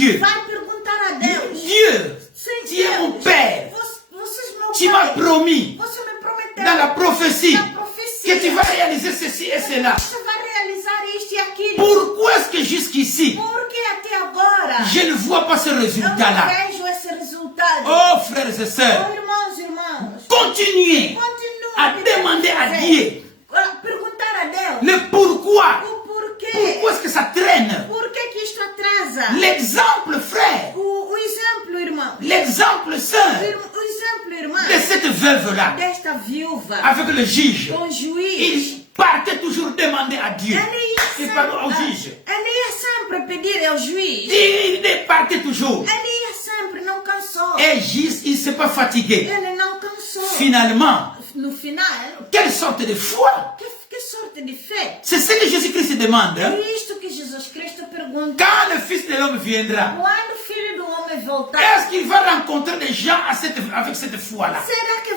Dieu. Vai perguntar a Deus. Dieu, Sim, tu es mon Deus, Père. Você é meu Tu m'as pai. promis Você me prometeu. dans la prophétie Na profecia. que tu vas réaliser ceci et cela. Você vai realizar isto e aquilo. Pourquoi est-ce que jusqu'ici, Por que até agora je ne vois pas ce eu não résultat-là? vejo esse resultado? Oh, frères et Oh, sœurs, irmãos. continuez Continue à demander à Dieu perguntar a Deus le pourquoi. o porquê. Pourquoi est-ce que ça traîne? Por que isto atrasa? L'exemple, frère, O exemplo, irmão. l'exemple, sœur, O exemplo, irmã, de cette veuve-là desta viúva avec le juge. com o juiz. Il partait toujours demander à Dieu. Ele Et ia pardon, au sempre, juge. ele ia sempre pedir ao juiz. Il partait toujours. Ele ia sempre, não cansou. Et juste, il ne s'est pas fatigué. Ele não cansou. Finalement, No final, quelle sorte de foi? que sorte de fé. C'est ce que Jésus-Christ demande. Hein? É isto que Jesus Cristo pergunta. Quand le Fils de l'homme viendra, Quando o Filho do Homem voltar, est-ce qu'il va rencontrer des gens avec cette foi-là? será que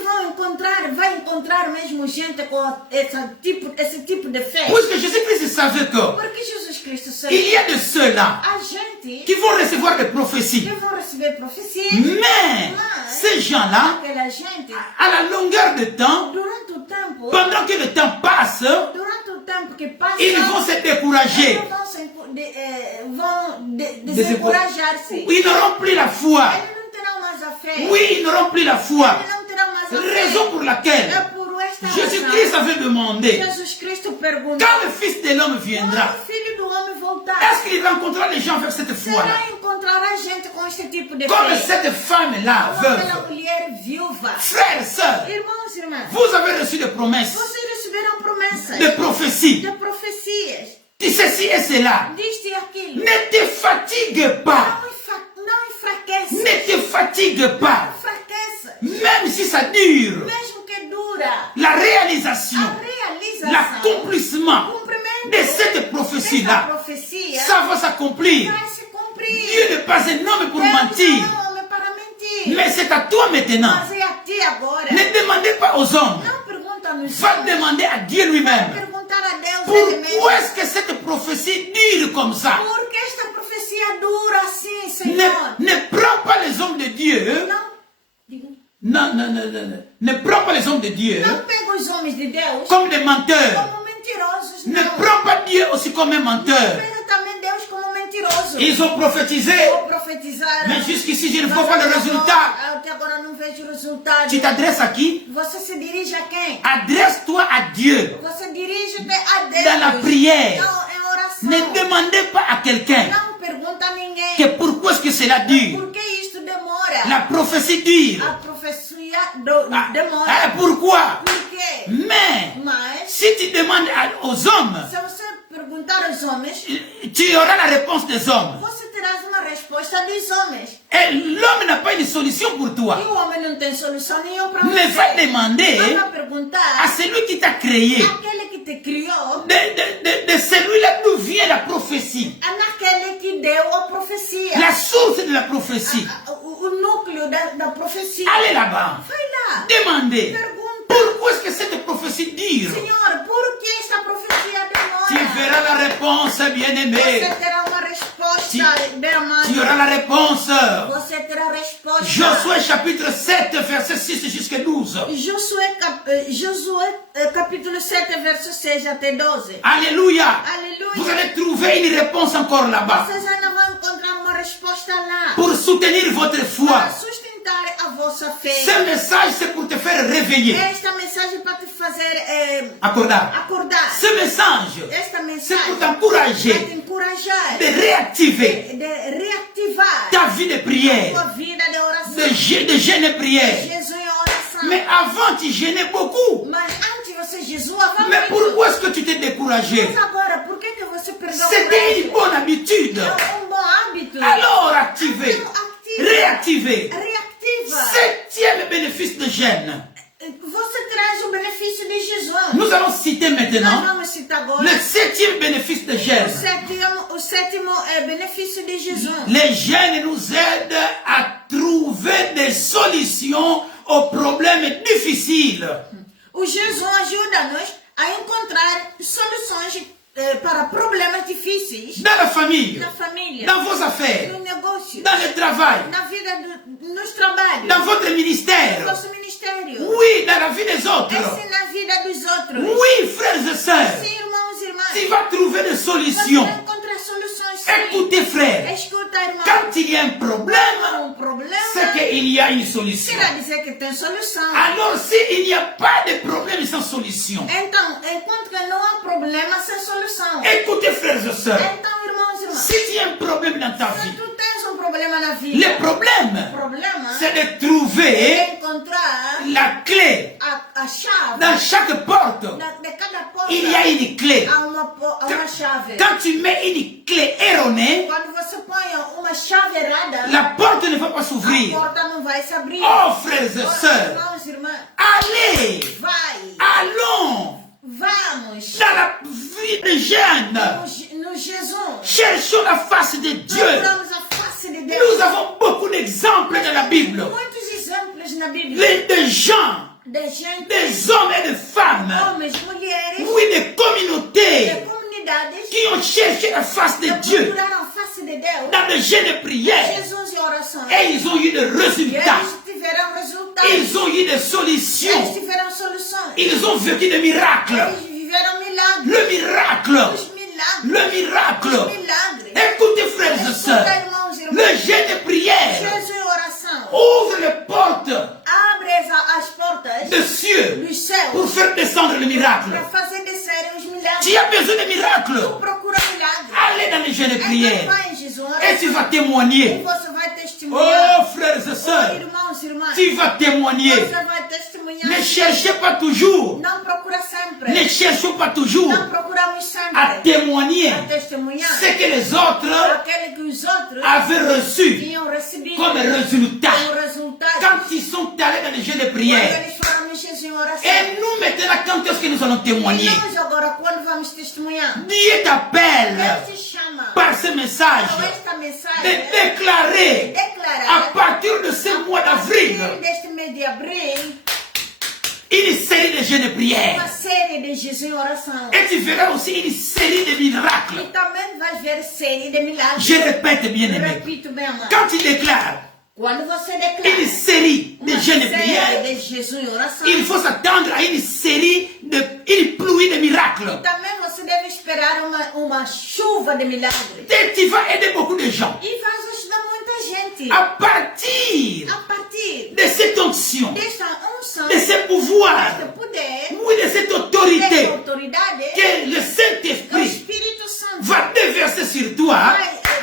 vai encontrar mesmo gente com esse tipo de fé? Puisque Jésus-Christ savait que Porque Jesus Cristo sabe il y a de ceux-là a gente qui vont recevoir des prophéties. que vão receber profecias, Mais mas ces gens-là, aquela gente, à la longueur de temps, durante o tempo, pendant que le temps passe, durante o tempo que passa, ils vont se décourager. eles vão desencorajar-se. Ils n'auront plus la foi. Eles não terão mais a fé. Oui, ils n'auront plus la foi. Eles não terão mais a fé. Raison pour laquelle É por esta Jésus-Christ razão. avait demandé, Jesus Cristo pergunta: quand le Fils de l'homme quando viendra, o Filho do Homem voltar, est-ce qu'il rencontrera les gens avec cette foi-là? será encontrará gente com este tipo de Comme fé? cette femme-là, Como aquela veuve. mulher viúva. Frères, sœurs, Irmãos e irmãs, vous avez reçu des promesses, vocês receberam promessas des prophéties, de profecias, de ceci et cela. disto e aquilo. Ne te fatigue pas. Não enfraquece. Ne te fatigue pas. Enfraquece. Même si ça dure, Mesmo que dura. la réalisation, A realização. l'accomplissement Cumprimento de cette dessa prophétie-là, profecia ça va s'accomplir. vai se cumprir. Dieu n'est pas un homme pour Deus mentir. não é homem para mentir. Mais c'est à toi maintenant. Mas é a ti agora. Ne demandez pas aux hommes. Não pergunta nos Va homens. demander à Dieu lui-même. Perguntar a Deus ele mesmo. Pourquoi est-ce que cette prophétie dure comme ça? Por que esta profecia dura assim, Senhor? Ne prends pas les hommes de Dieu. Não, diga. Ne prends pas les hommes de Dieu Não pega os homens de Deus comme des menteurs. como mentirosos, Ne não. prends pas Dieu aussi comme un menteur. Pega também Deus como mentiroso. Ils ont prophétisé, Ou profetizaram. mais jusqu'ici je ne vois Mas pas le até résultat. agora- Até agora não vejo o resultado. Tu t'adresses à qui? Você se dirige a quem? Adresse-toi à Dieu. Você dirige-te a Deus. Dans la prière. Em oração. Ne demandez pas à quelqu'un Não pergunta a ninguém. que pourquoi est-ce que cela dure. Por que isto demora? La prophétie dure. A profecia Ah, demora. ah, pourquoi? Por quê? Mais Mas, si tu demandes aux hommes, se você perguntar aos homens, tu auras la réponse des hommes. você terá uma resposta dos homens. Et l'homme n'a pas une solution pour E toi. o homem não tem solução nenhuma para Mais va você. demander Vai à perguntar celui qui t'a créé, àquele que te criou, de celui-là d'où vient la prophétie, naquele que deu a profecia. la source de la prophétie. O núcleo da profecia. Allez là-bas, Vai lá. demandez Pergunta. pourquoi est-ce que cette prophétie dure. Senhor, por que esta profecia demora? Tu verras la réponse, bien-aimé. Você terá uma resposta, derramada. Tu auras la réponse. Você terá resposta. Josué chapitre 7, verset 6 jusqu'à 12. Josué, capítulo 7, verso 6 até 12. Alléluia. Aleluia. Vous allez trouver une réponse encore là-bas Vocês ainda vão encontrar uma resposta lá. pour soutenir votre Para foi. sustentar a vossa fé. Ce message, c'est pour te faire réveiller. Esta mensagem para te fazer Acordar. acordar. Ce message, Esta c'est pour mensagem para te t'encourager encorajar. de réactiver De reativar ta vie de prière, tua vida de oração. de jeûne et prière. Jesus em oração. Mais avant, tu gênais beaucoup. Mas antes você jejuava Mais muito. pourquoi est-ce que tu t'es découragé? Mas agora, por que você perdeu C'était une bonne habitude. É bom hábito. Alors activez, réactivez. Reactiva. Septième bénéfice de jeûne. Você traz o benefício de jejum. Nous allons citer Nós maintenant vamos citar agora le septième bénéfice de jeûne. o sétimo benefício de jejum. Les jeûnes nous aident à trouver des solutions aux problèmes difficiles. O jejum ajuda-nos a encontrar soluções para problemas difíceis dans la famille, na família, dans vos affaires, no negócio, dans le travail, na vida nos trabalhos, dans votre no ministère, nosso ministério, oui, dans la vie des autres. assim na vida dos outros. Oui, frères et sœurs, Sim, irmãos e irmãs, tu vas trouver des você solutions. vai encontrar soluções. Sim. Écoutez, frères, Escuta, irmão. quand il y a un problème, Problema, c'est qu'il y a une solution. quer dizer que tem solução. Alors, s'il n'y a pas de problème sans solution, Então, enquanto que não há problema, sem solução. écoutez, frères et sœurs, Então, irmãos e irmãs, si tu as un problème dans ta se vie, tu tens problema na vida, le problème, problema c'est de trouver é encontrar la clé. a chave. Dans chaque porte, De cada porta il y a une clé. há uma chave. Quand tu mets une clé erronée, Quando você põe uma chave errada, la porte ne va pas a s'ouvrir. porta não vai se abrir. Oh, frères et Oh, sœurs, irmãos e irmãs, allez, vai, allons vamos dans la vie des jeunes. no Jesus. Cherchons la face de Dieu. Procuramos a face de Deus. Nous avons beaucoup d'exemples dans la Bible. Muitos exemplos na Bíblia Des gens, de gente, des hommes et des femmes, homens, mulheres, oui, des communautés de comunidades qui ont cherché la face de que Dieu procuraram a face de Deus, dans le jeûne et prière. Jesus e orações. Et ils ont eu des E résultats. eles tiveram resultados. Ils ont eu des Eles solutions. tiveram soluções. Ils ont vécu des miracles. Eles viveram milagres. Le miracle. Os milagres. Le miracle. Os milagres. Écoutez, frères et Escuta, sœurs, irmãos e irmãs. le jeûne et prière Jesus e oração. ouvre les portes Abre as portas des cieux dos céus pour faire descendre le miracle. para fazer descerem os milagres. Tu as besoin de miracles. Tu procura milagres. Allez dans le jeûne et Então prière vai em Jesus et tu vas e témoigner. você vai testemunhar. Oh, frères et Oh, sœurs, irmãos e irmãs, tu vas témoigner. você vai testemunhar. Ne cherchez pas toujours, Não procura sempre. ne cherchons pas toujours Não procuramos sempre à témoigner a testemunhar ce que les autres aquele que os outros avaient reçu tinham recebido comme résultat como resultado quand ils sont allés dans le jeûne de quando prière. eles foram mexer em oração. Et nous maintenant, quand est-ce que nous allons témoigner? E nós agora, quando vamos testemunhar, Dieu t'appelle Deus te chama par ce message com esta de mensagem déclarer à declarar partir de ce mois d'avril deste mês de abril une série de jeûnes de prière. uma série de jejum e oração. Et tu verras aussi une série de miracles. E também vai ver série de milagres. Je répète, bien aimé, Repito bem, amado. quand tu déclares Quando você une declara série de uma jeûnes de série prière, de jejum e oração, il faut s'attendre à une série une pluie de miracles. também você deve esperar uma chuva de milagres. Et tu vas aider beaucoup de gens. E vai ajudar muita gente. À partir A partir de cette onction, dessa unção, de ce pouvoir, desse poder, oui, de cette dessa autorité autoridade, que le o Saint-Esprit Espírito Santo va déverser sur toi,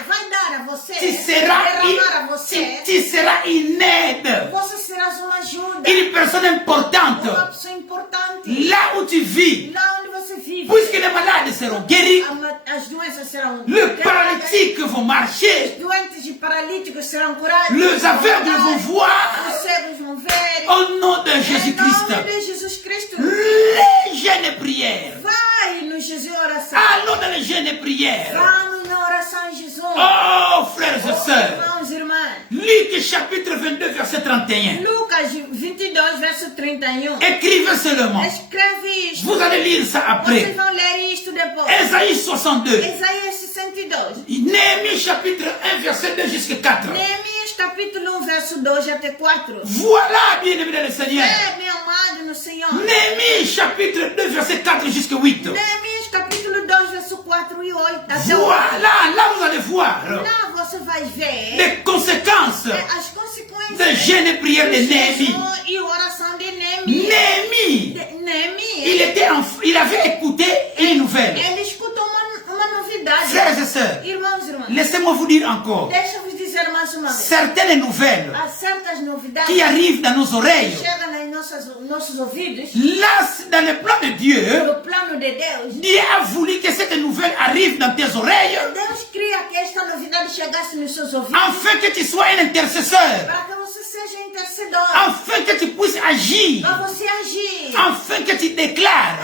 vai dar a você, tu seras, derramar a você. tu seras une aide, Você será uma ajuda, une personne importante. uma pessoa importante. Là où tu vis, Lá onde você vive, puisque les malades seront guéris, as doenças serão les curadas, paralytiques vont marcher, os doentes e paralíticos serão curados, les aveugles vont os voir, cegos vão ver. au nom de Em Jésus-Christ. nome de Jesus Cristo, Les jeûnes et prières. vai no Jesus oração. Allons dans les jeûnes et prières. Vamos na oração em Jesus. Oh, frères et sœurs. Irmãos e irmãs. Luc chapitre 22, verset 31. Lucas 22, verso 31. Écrivez seulement. Escreve isto. Vous allez lire ça Vocês après. vão ler isto depois. Ésaïe 62. Isaías 62. Néhémie chapitre 1, verset 2 jusqu'à 4. Neemias capítulo 1, verso 2 até 4. Voilà, bien-aimés dans le Seigneur. Meu amado no Senhor. Néhémie chapitre 2, verset 4 jusqu'à 8. Neemias capítulo 2, verso 4 e 8 até 8. Voilà, là vous allez voir Lá você vai ver les conséquences as consequências des jeûnes et prières de Néhémie. jejum e oração de Neemias. Néhémie, Neemias, il avait écouté une nouvelle. ele escutou uma novidade. Frères et sœurs, Irmãos e irmãs, laissez-moi vous dire encore, deixa eu vos dizer mais uma vez. certaines nouvelles Há certas novidades qui arrivent dans nos oreilles, que chegam nos nossos ouvidos. là, dans le plan de Dieu, No plano de Deus, Dieu a voulu que cette nouvelle arrive dans tes oreilles, Deus cria que esta novidade chegasse nos seus ouvidos afin que tu sois un intercesseur, para que você seja intercedor, afin que tu puisses agir, para você agir, afin que tu déclares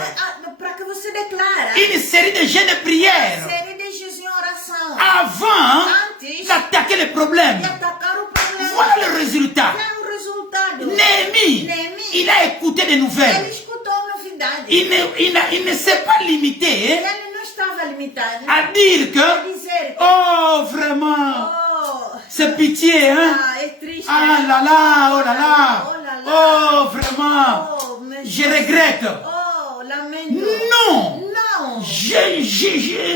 para que você declara une série de jeûnes et prières série de jejum e oração avant antes d'attaquer les problèmes. de atacar o problema. Voilà le résultat. É o resultado. Néhémie, il a écouté des Ele nouvelles. escutou a novidade. Il ne s'est pas limité Ele não estava limitada. à dire que, Dizer que, oh vraiment, oh, c'est pitié, hein? é triste. Ah là là, oh là là, Oh là là. oh vraiment, Oh, mais je regrette. Oh, lamento. Non, Não.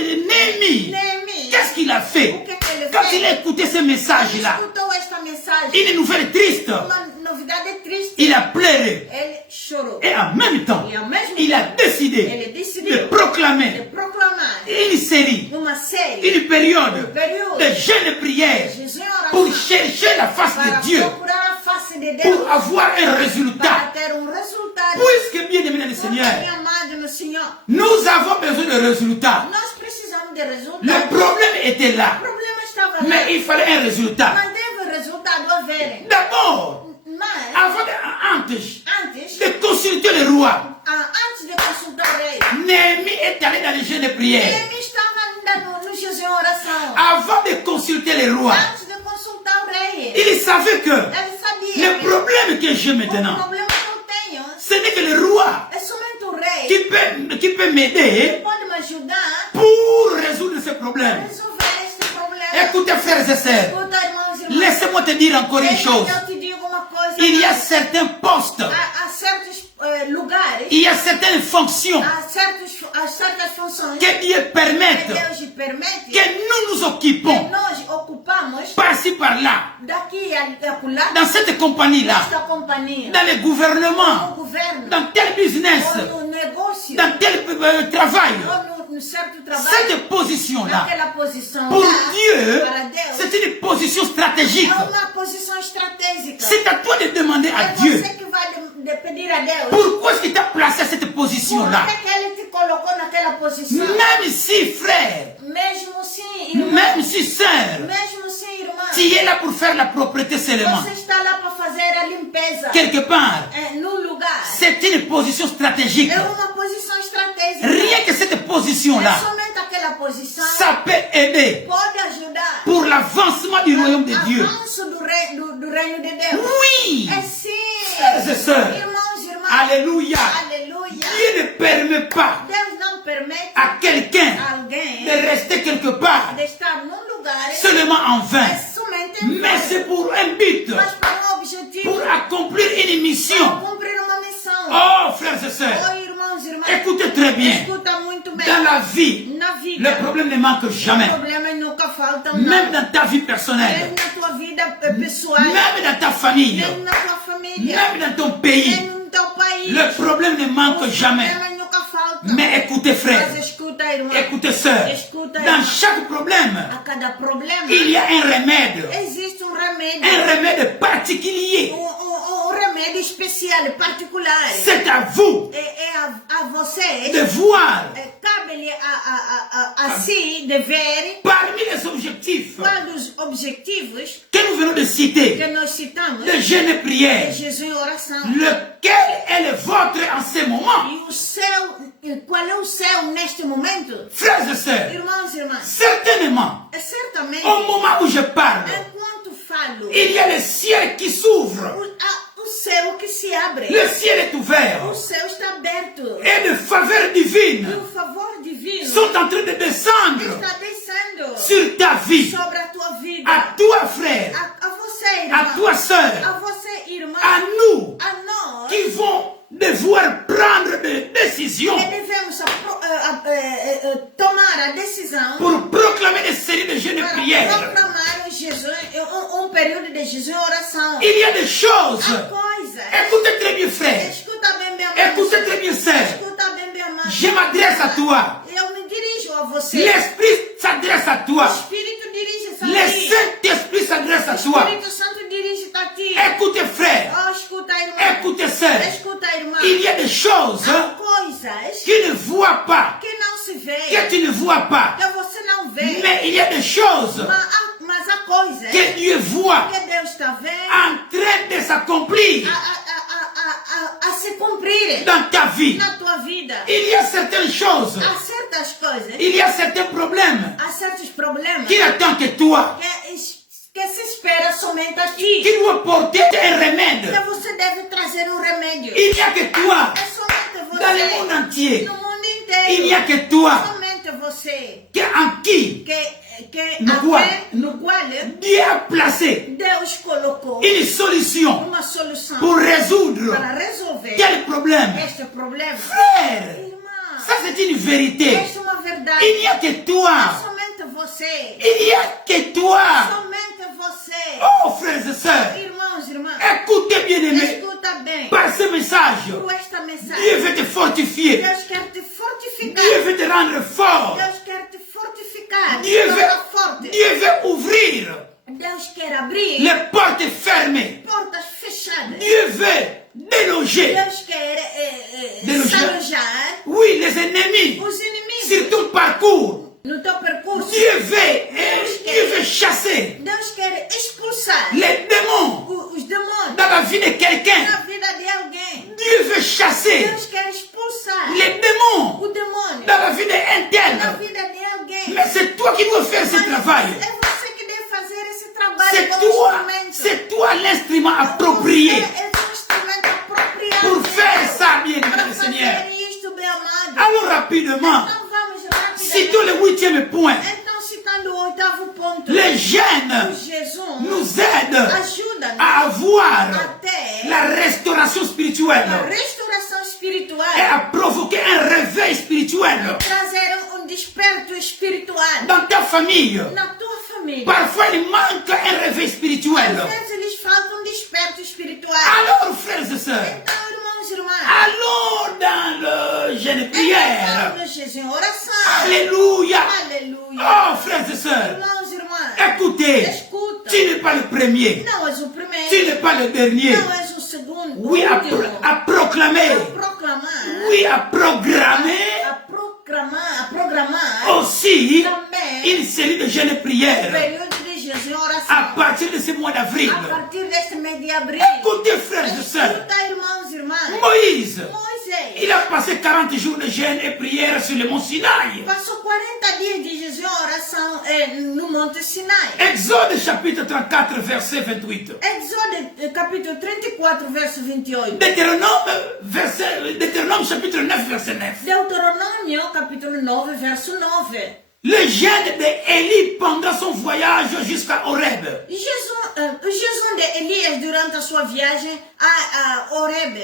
Néhémie, Néhémie. qu'est-ce qu'il a fait? O que que ele Quand fez? il a écouté ce message-là, Escutou esta mensagem. une nouvelle triste, Uma novidade triste. il a pleuré. Ele chorou. Et en même temps, E ao mesmo il a tempo, décidé ele de decidiu de proclamer proclamar une série, uma série une période período de jeûne prière de jejum e oração pour chercher la face para de Dieu, procurar a face de Deus, pour avoir un para résultat. ter resultado. Puisque, bien aimé dans le Porque, Seigneur, amado no Senhor, nous avons besoin de résultats. nós precisamos de resultado. Le problème était O là, problema estava lá, mais il fallait un résultat. mas deve resultado haver. D'abord, Mas, avant antes antes, de consulter le roi, antes de consultar o rei, Néhémie est allé dans le jeûne de prière. ele estava ainda no jejum e oração. Avant de consulter le roi, Antes de consultar o rei, il savait que ele sabia le que problème que j'ai o maintenant, problema que eu tenho ce n'est que le roi é somente o rei qui peut que m'aider pode me ajudar pour résoudre ce a problème. resolver este problema. Écoutez, frères et sœurs, Escuta, irmãos e irmãs, laissez-moi te dire encore une chose. eu te digo uma coisa. Il y a certains postes, Há certos lugares, il y a certaines fonctions há certas funções que Dieu que permette Deus permite que nous nous que occupons nós ocupamos par-ci par-là, daqui a acolá dans cette compagnie-là, desta companhia, dans le no gouvernement, governo, dans tel business, ou no negócio, dans tel travail. ou no certo trabalho, Cette position-là, naquela posição pour lá, Dieu, para Deus, c'est une position stratégique. é uma posição estratégica. C'est à toi de demander à É Dieu você que vai de pedir a Deus pourquoi est-ce qu'il t'a placé à cette por position-là. que ele te colocou naquela posição. Même si, frère, Mesmo sim, irmão, même si, sœur, mesmo sim, irmã, tu es là pour faire la propreté seulement, você está lá para fazer a limpeza quelque part, no lugar. c'est une position stratégique. É uma posição estratégica. Rien que cette É position-là, somente aquela posição ça peut aider pode ajudar pour l'avancement du royaume de Dieu. avanço do reino de Deus. Oui, É sim. frères et sœurs, Irmãos e irmãs. alléluia. Aleluia. Dieu ne permet pas Deus não permite à quelqu'un alguém de rester quelque part de estar num lugar seulement en vain, é somente em mais vão, c'est pour un but, mas para um objetivo, pour accomplir une mission. cumprir uma missão. Oh, frères et sœurs, Oh, irmãos e irmãs, écoutez très bien, escuta muito bem. dans la vie, Na vida, le problème ne manque jamais, problemas nunca faltam, même não. dans ta vie Mesmo personnelle, na tua vida pessoal, même dans ta famille, mesmo na tua família, même dans ton pays, mesmo no teu país, le problème ne manque jamais. problemas nunca faltam. Mais écoutez, frères, Mas escuta, irmão, écoutez, sœurs, escuta, dans irmão, chaque problème, a cada problema il y a un remède existe remédio. particulier. Remédio especial, particular. C'est à vous É a vocês, de voir cabe-lhe a si de ver parmi les objectifs quais dos objetivos que nous venons de citer, que nós citamos de jeûne et prière, Jesus em oração. lequel est le vôtre en ce moment. E o céu, qual é o céu neste momento? Frères et sœurs, Irmãos e irmãs, certainement, certamente, au moment où je parle, enquanto falo, il y a le ciel qui s'ouvre, o céu que se abre, le ciel est ouvert, o céu está aberto, et de faveurs e divines o favor divino sont en train de descendre está descendo sur ta vie, sobre a tua vida, à toi frère, a você, irmão, à toi sœur, a você, irmã, à nous a nós, qui vont devoir prendre des décisions que devemos tomar a decisão pour proclamer des séries de jeûnes et para prières. proclamar um período de jejum e oração. Il y a des choses. Há coisas. Écoutez très bien, frère. Escuta bem, minha mãe. Écoutez très bien, sœur. Escuta bem, minha mãe. Je m'adresse à toi. Eu me dirijo a você. L'Esprit s'adresse à O toi. Espírito dirige-se a Le ti. Saint-Esprit s'adresse à O toi. Espírito Santo dirige-se a ti. Écoutez, frère. Oh, escuta, irmã. Écoutez, sœur. Escuta, irmã. Il y a des choses Há coisas qui ne voient pas, que não se vê. que tu ne vois pas. Que você não vê. Mais il y a des choses Mas há coisas que Dieu voit que Deus está vendo en train de s'accomplir a se cumprir dans ta vie. na tua vida. Il y a certaines choses, Há certas coisas, il y a certains problèmes há certos problemas qui attendent que toi, que se espera somente a ti. qui dois porter un Que remède. você deve trazer remédio. Il n'y a que toi, É somente dans le você. monde entier. No mundo Il n'y a inteiro. que toi, Somente você. você en qui a fé no qual Dieu a placé Deus colocou une solution uma solução pour résoudre para resolver quel problème. este problema. Frère, Irmã, ça c'est une vérité. esta é uma verdade. Il n'y a que É toi. somente você. Il n'y a que toi. Somente você. Oh, frères et sœurs, Irmãos, irmãs, écoutez bien aimé. escuta bem. Par ce message, Por esta Dieu mensagem, veut te fortifier. Deus quer te fortificar. Dieu veut te rendre fort. Deus quer te fortificar. Dieu Torna forte. veut ouvrir Deus quer abrir les portes fermées. portas fechadas. Dieu veut déloger, Deus quer desalojar oui, les ennemis os sur inimigos ton parcours. no teu percurso. Dieu veut chasser Deus quer expulsar les démons os demônios dans la vie de quelqu'un. na vida de alguém. Dieu veut chasser Deus quer expulsar les démons o demônio dans la vie d'un na tel. vida de alguém. Mais c'est toi qui dois faire ce Mas travail. é você que deve fazer esse trabalho com C'est toi l'instrument approprié É um instrumento apropriado pour faire ça, bien para aimé le Seigneur. fazer isto, bem amado. Alors rapidement, Então vamos rapidamente. citons le 8e point. Então, citando o oitavo ponto, Les jeunes o Jesus nous aident ajuda-nos à avoir até la restauration a spirituelle restauração espiritual, et à provoquer un réveil spirituel trazer desperto espiritual dans ta famille. na tua família. Parfois, il manque un réveil spirituel. Às vezes eles faltam desperto espiritual. Alors, frères et sœurs, Então, irmãos e irmãs, allons dans le jeûne prière. então, Jesus em oração. Alléluia. Aleluia. Oh, frères et sœurs, Irmãos e irmãs, écoutez, escuta. tu n'es pas le premier, Não és o primeiro. tu n'es pas le dernier. Não és o segundo. Oui, o último. à proclamer, A proclamar. oui, à programmer A programar aussi também une série de jeûnes o prières período de Jesus em oração. à partir de ce mois d'avril. A partir deste mês de abril. Écoutez, frères et sœurs, Escuta, irmãos e irmãs. Moïse, Moisés il a passé 40 jours de jeûne et prière sur le mont Sinaï. passou 40 dias de jejum e oração no Monte Sinai. Exode chapitre 34, verset 28. Exode capítulo 34, verso 28. Deutéronome chapitre 9, verset 9. Deuteronômio capítulo 9, verso 9. Le jeûne d'Élie pendant son voyage jusqu'à Horeb. O jejum de Elias durante a sua viagem a Horeb.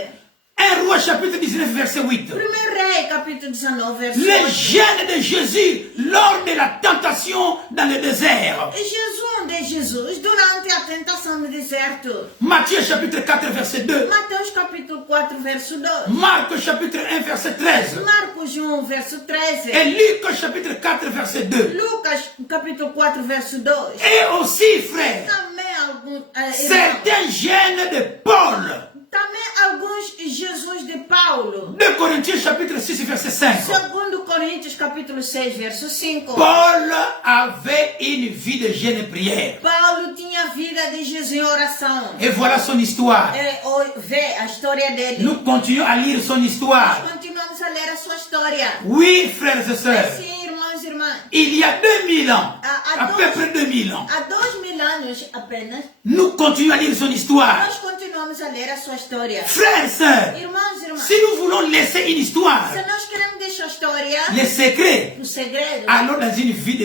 1 Roi chapitre 19, verset 8. Primeiro Rei, capítulo 19, verso Le 8. jeûne de Jésus lors de la tentation dans le désert. Jejum de Jesus durante a tentação no deserto. Matthieu chapitre 4, verset 2. Mateus capítulo 4, verso 2. Marc chapitre 1, verset 13. Marcos 1, verso 13. Et Luc chapitre 4, verset 2. Lucas capítulo 4, verso 2. Et aussi, frère, Também alguns certains jeûnes de Paul. também alguns Jesus de Paulo. 2 Corinthiens chapitre 6, verset 5. Segundo Coríntios capítulo 6, verso 5. Paul avait une vie de jeûne et prière. Paulo tinha vida de Jesus em oração. Et voilà son histoire. Vê a história dele. Nous continuons à lire son histoire. Continuamos a ler a sua história. Oui, frères et sœurs, Sim, irmãos e irmãs. il y a 2000 ans, À à peu près 2000 ans, Há 2000 anos apenas, nous continuons à lire son histoire. nós continuamos a ler a sua história. Frères et sœurs, Irmãos e irmãs, si nous voulons laisser une histoire, se nós queremos deixar a história, les secrets, o segredo, allons dans une vie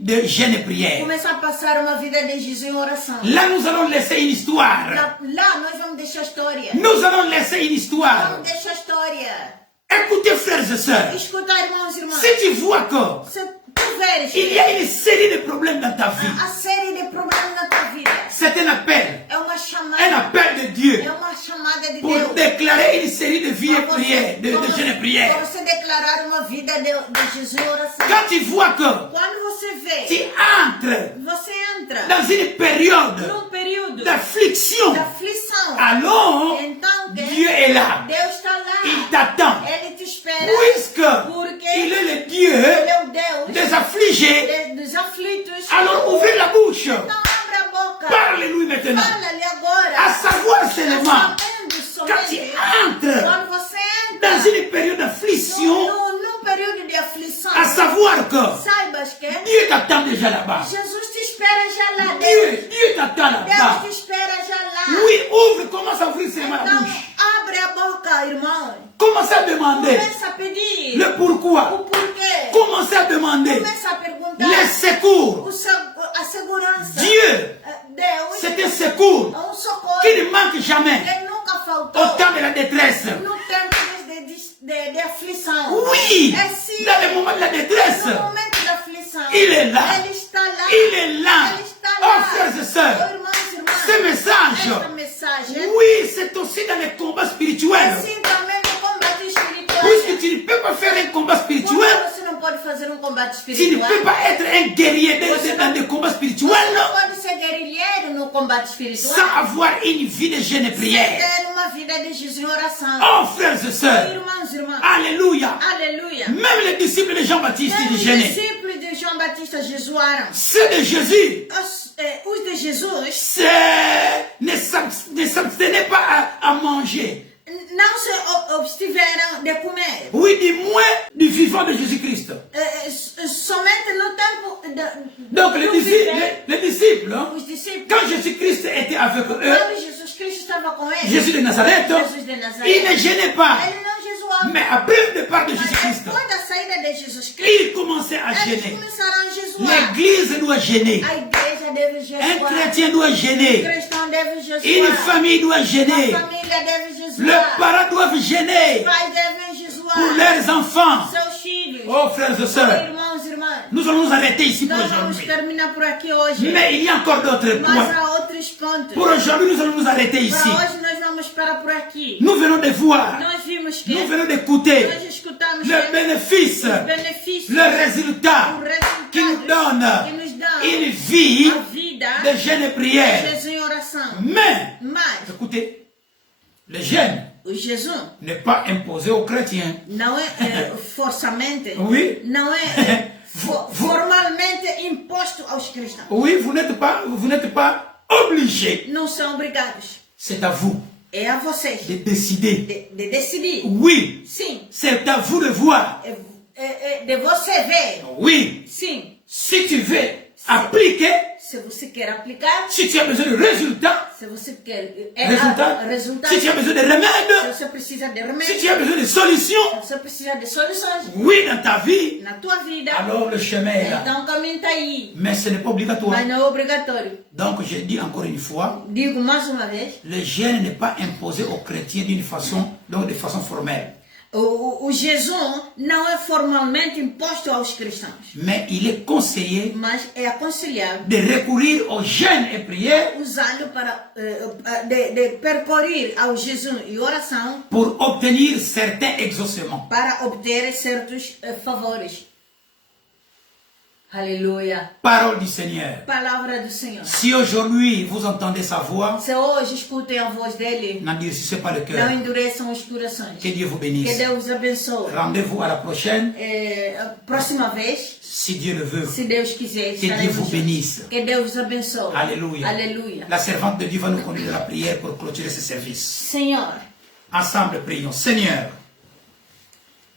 de jeûne et prière. começar a passar uma vida de Jesus em oração. Là, nous allons laisser une histoire. Lá nós vamos deixar a história. Nous allons laisser une histoire. Vamos deixar a história. Écoutez, frères et sœurs, Escuta, irmãos e irmãs. si tu vois que Se tu veres il y a une série de problèmes dans ta vie, a série de problemas na tua vida, c'est un appel é un appel de Dieu é uma chamada de pour Deus. déclarer une série de vie et prières, de jeûne et prière. Para você declarar uma vida de Jesus em oração. Quand tu vois que Quando você vê, tu entres você entra dans une période num período d'affliction, de aflição. alors Então, Dieu est là. Deus está lá. Il t'attend. Ele te espera. Puisque Porque il est le Dieu Ele é o Deus des affligés, dos aflitos. alors ouvrez la bouche. Então abre a boca. Parle-lui maintenant. Fala-lhe agora. À savoir seulement, Sabendo quand tu somente. entres Quando você entra dans une période d'affliction, num período de aflição, à savoir que saibas que Dieu t'attend déjà là-bas. Jesus te espera já lá. Dieu t'attend là-bas. Deus te espera já lá. Oui, ouvre, commence à ouvrir seulement la Então, bouche. abre a boca, irmão. Commence à demander Começa a pedir le pourquoi. o porquê. Commencez à demander Começa a perguntar. les secours. A segurança. Dieu, Deus c'est un secours é um socorro qui ne manque jamais que nunca faltou. au temps de la détresse. No tempo de aflição. Oui, É sim. dans le moment de la détresse, No momento da aflição. il est là. Ele está lá. Il est là. Ele está Oh, lá. frères et sœurs, Irmãos e irmãs. ce message, Esta mensagem. oui, c'est aussi dans les combats spirituels. Assim também no combate espiritual. Puisque tu ne peux pas faire un combat spirituel, Você não pode fazer um combate tu ne espiritual. peux pas être un guerrier dans des combats Você spirituels não pode ser guerrilheiro no combate espiritual. sans avoir une vie de jeûne et prière. Ter uma vida de jejum e oração. Oh, frères et sœurs, Irmãos e irmãs. alléluia. Aleluia. Même les disciples de Jean-Baptiste, Mesmo ils os jeûnaient. discípulos de João Batista jejuaram. Ceux de Jésus Os de Jesus ne s'abstenaient pas à manger. não se abstiveram de comer. Oui, du moins du vivant de Jésus-Christ. Somente no tempo Donc les do disciples, viver, les disciples, os discípulos, quand Jésus-Christ était avec eux, quando Jesus Cristo estava com eles, Jésus de Nazareth, Jesus de il ne Nazaré, gênait pas. ele não jejuava. Mais après le départ de Mas Jésus-Christ, depois da saída de Jesus Cristo, il commençait à eles gêner. começaram a jejuar. L'église doit gêner. A igreja deve Un jejuar. chrétien doit O gêner. cristão deve jejuar. Une famille doit gêner. A família deve jejuar. Les parents doivent gêner Os pais devem jejuar. pour leurs enfants. Seus filhos. Oh, frères et sœurs, Irmãos e irmãs. nous allons nous arrêter ici pour Nós vamos aujourd'hui. terminar por aqui hoje. Mais il y a encore d'autres Mas points. há outros pontos. Pour aujourd'hui, nous allons nous arrêter ici. Para hoje nós vamos parar por aqui. Nous venons de voir, Nós vimos que nous venons d'écouter nós escutamos le que bénéfice, os benefícios, le résultat o resultado qui nous donne que nos dá une vie a vida de jeûne et de prière. jejum e oração. Mais, Mas écoutez, le jeûne o jejum n'est pas imposé aux chrétiens. não é forçamente, Oui. não é formalmente imposto aos cristãos. Oui, vous n'êtes pas obligés. Não são obrigados. C'est à vous É a vocês de décider. de decidir. Oui, Sim. c'est à vous de voir. De você ver. Oui, Sim. si tu veux appliquer, Se você quer aplicar, si tu as besoin de résultats, se você quer resultats, si tu as besoin de remèdes, se você precisa de si remédio, tu as besoin de solutions, se você precisa de soluções oui, dans ta vie, na tua vida, alors le chemin est là. então o caminho está aí, Mais ce n'est pas obligatoire. mas não é obrigatório. Donc, je dis encore une fois, Digo mais uma vez, le jeûne n'est pas imposé aux chrétiens d'une façon, donc de façon formelle. o jejum não é formalmente imposto aos cristãos, Mais il est conseillé mas é aconselhável de recourir au jeûne et prière usá-lo para de percorrer ao jejum e oração pour obtenir certains exaucements. para obter certos favores. Aleluia. Parole du Seigneur. Palavra do Senhor. Si aujourd'hui vous entendez sa voix, Se hoje escutem a voz dele, n'endurcissez pas le não cœur. endureçam os corações. Que Dieu vous Que bénisse. Deus abençoe. Rendez-vous à la prochaine, A próxima vez, si Dieu le veut. se Deus quiser, Que Dieu estaremos vous juntos. bénisse. Que Deus abençoe. Alléluia. Aleluia. La servante de Dieu va nous conduire à la prière pour clôturer ce service. Senhor, Ensemble, prions. Seigneur,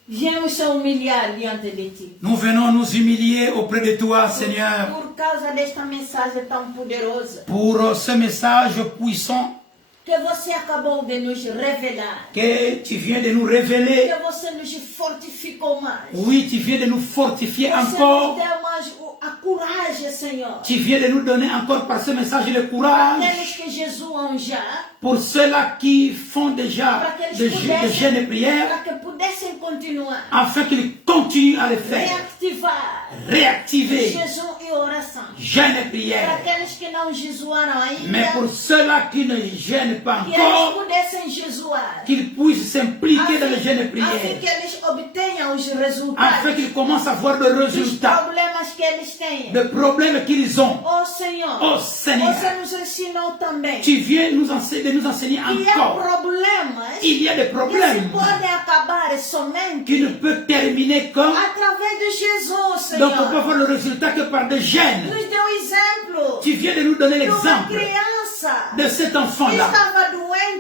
viemos se humilhar diante de ti. nous venons nous humilier auprès de toi, Seigneur, Por causa desta mensagem tão poderosa pour ce message puissant que você acabou de nos revelar. que tu viens de nous révéler. Que você nos fortificou mais. Oui, tu viens de nous fortifier Você nos encore. deu mais a coragem, Senhor. Tu viens de nous donner encore par ce message le courage Aqueles que jejuam já, pour ceux-là qui font déjà para que eles de jeûne et prière, para que pudessem continuar, afin qu'ils continuent à le faire. reativar Réactiver jejum e oração. jeûne et Para prière. aqueles que não jejuaram Mais ainda, pour ceux-là qui ne jeûnent pas que eles encore, pudessem jejuar, qu'ils puissent s'impliquer dans le jeûne et afim prière, que eles obtenham os resultados afin qu'ils commencent à voir de dos résultats, problemas que eles têm. de problèmes qu'ils ont. Oh Senhor, Oh Seigneur, você nos ensinou também tu viens de nous enseigner que há encore. problemas Il y a des que se problèmes podem acabar somente qui ne peuvent terminer comme, através de Jesus, donc on peut Senhor. voir le résultat que par des jeûnes. Nos deu exemplo Tu viens de nous donner de uma l'exemple criança de cet que enfant-là estava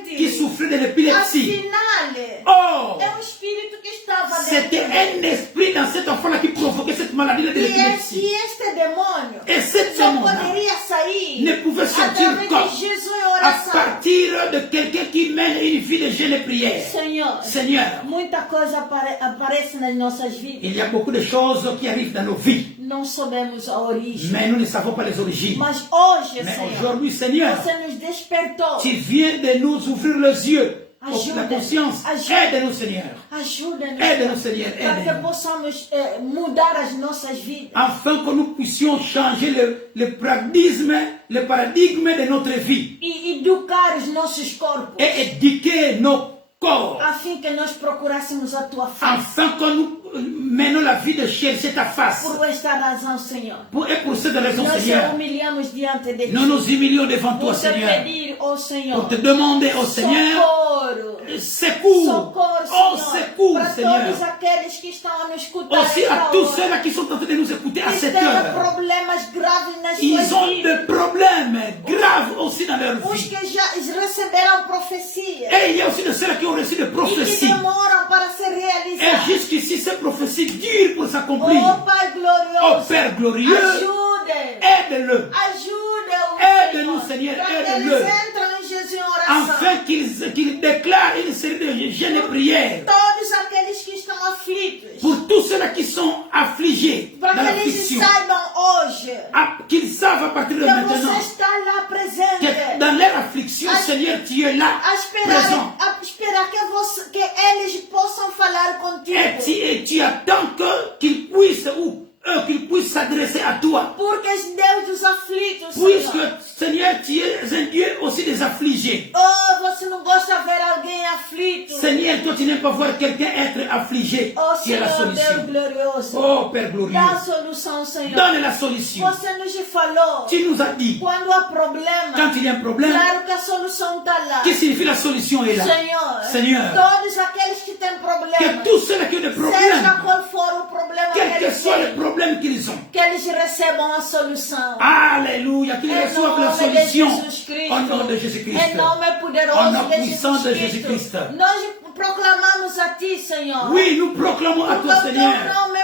qui doente. souffrait de l'épilepsie. Afinal, Oh, É um espírito que estava c'était dentro un esprit dans cet enfant-là qui provoquait cette maladie-là de l'épilepsie. E este demônio Et cette só démon poderia sair ne pouvait sortir através comme de Jesus em à oração. partir de quelqu'un qui mène une vie de jeûne et prière. Senhor, Seigneur, muita coisa aparece nas nossas vidas. il y a beaucoup de choses qui arrivent dans nos vies, Não sabemos a origem. mais nous ne savons pas les origines. Mas hoje, Mais Senhor, aujourd'hui, Seigneur, você nos despertou. tu viens de nous ouvrir les yeux, Ajuda. la conscience. Ajuda. Aide-nous, Seigneur. Ajuda-nos Aide-nous, Seigneur. para que Aide-nous. possamos mudar as nossas vidas. Afin que nous puissions changer le paradigme de notre vie E educar os nossos corpos. et éduquer nos corps. A fim que nós procurássemos a tua face. Afin que nous menons la vie de chercher ta face. Por esta razão, Senhor, Et pour cette raison, nós Seigneur, humilhamos diante de ti. nous nous humilions devant toi, Por te Seigneur, pedir, ó Senhor, pour te demander, oh Seigneur, socorro. secours, Socorro, oh Senhor, secours, para Seigneur. todos aqueles que estão a nos escutar Aussi à esta tous hora, ceux-là qui sont en train de nous écouter à que cette têm heure. problemas graves nas Ils suas ont vidas, des problèmes graves aussi dans leur os vie. que já receberam profecia Et il y a aussi de ceux-là qui ont reçu des e que prophéties. demoram para ser Et realizadas. jusqu'ici, ces prophéties durent pour s'accomplir. Oh Pai Oh glorioso, Père glorieux, ajude, aide-le, ajude-o, Aide-nous, Seigneur, para que aide-le. eles entrem em Jesus em oração. afin qu'ils déclarent une série de jeûnes et prières Todos aqueles que estão aflitos, pour tous ceux-là qui sont affligés dans para que eles l'affliction. saibam hoje Qu'ils savent à partir de que maintenant você está lá que presente. dans leur affliction, Seigneur, tu es là, présent. A esperar que eles possam falar contigo. Et tu attends qu'ils puissent ou eux qu'ils puissent s'adresser à toi. Porque és Deus dos aflitos, Puisque, Senhor. Seigneur, tu es un Dieu aussi des affligés. Oh, você não gosta de ver alguém aflito. Seigneur, toi, tu n'aimes pas voir quelqu'un être affligé. Oh, Tu es la Senhor Deus solution. glorioso. Oh, Père glorieux, Dá a solução, Senhor. donne la solution. Você nos falou. Tu nous as dit, Quando há problema, quand il y a un problème, claro que a solução está lá. qu'est-ce qui signifie la solution est là? Senhor, Seigneur, todos aqueles que têm que problema, tous ceux qui ont des seja problèmes, qual for o problema quel que que eles soit le têm, problème qu'ils ont, que eles recebam a solução. Alléluia, qu'ils Em reçoivent la nome de solution Jesus Cristo. au nom de Jésus-Christ. Em nome Au poderoso nom de puissant de Jesus Jésus-Christ. Cristo. Nós proclamamos a Ti, Senhor. Oui, nous proclamons à Porque toi, o Teu Seigneur, nome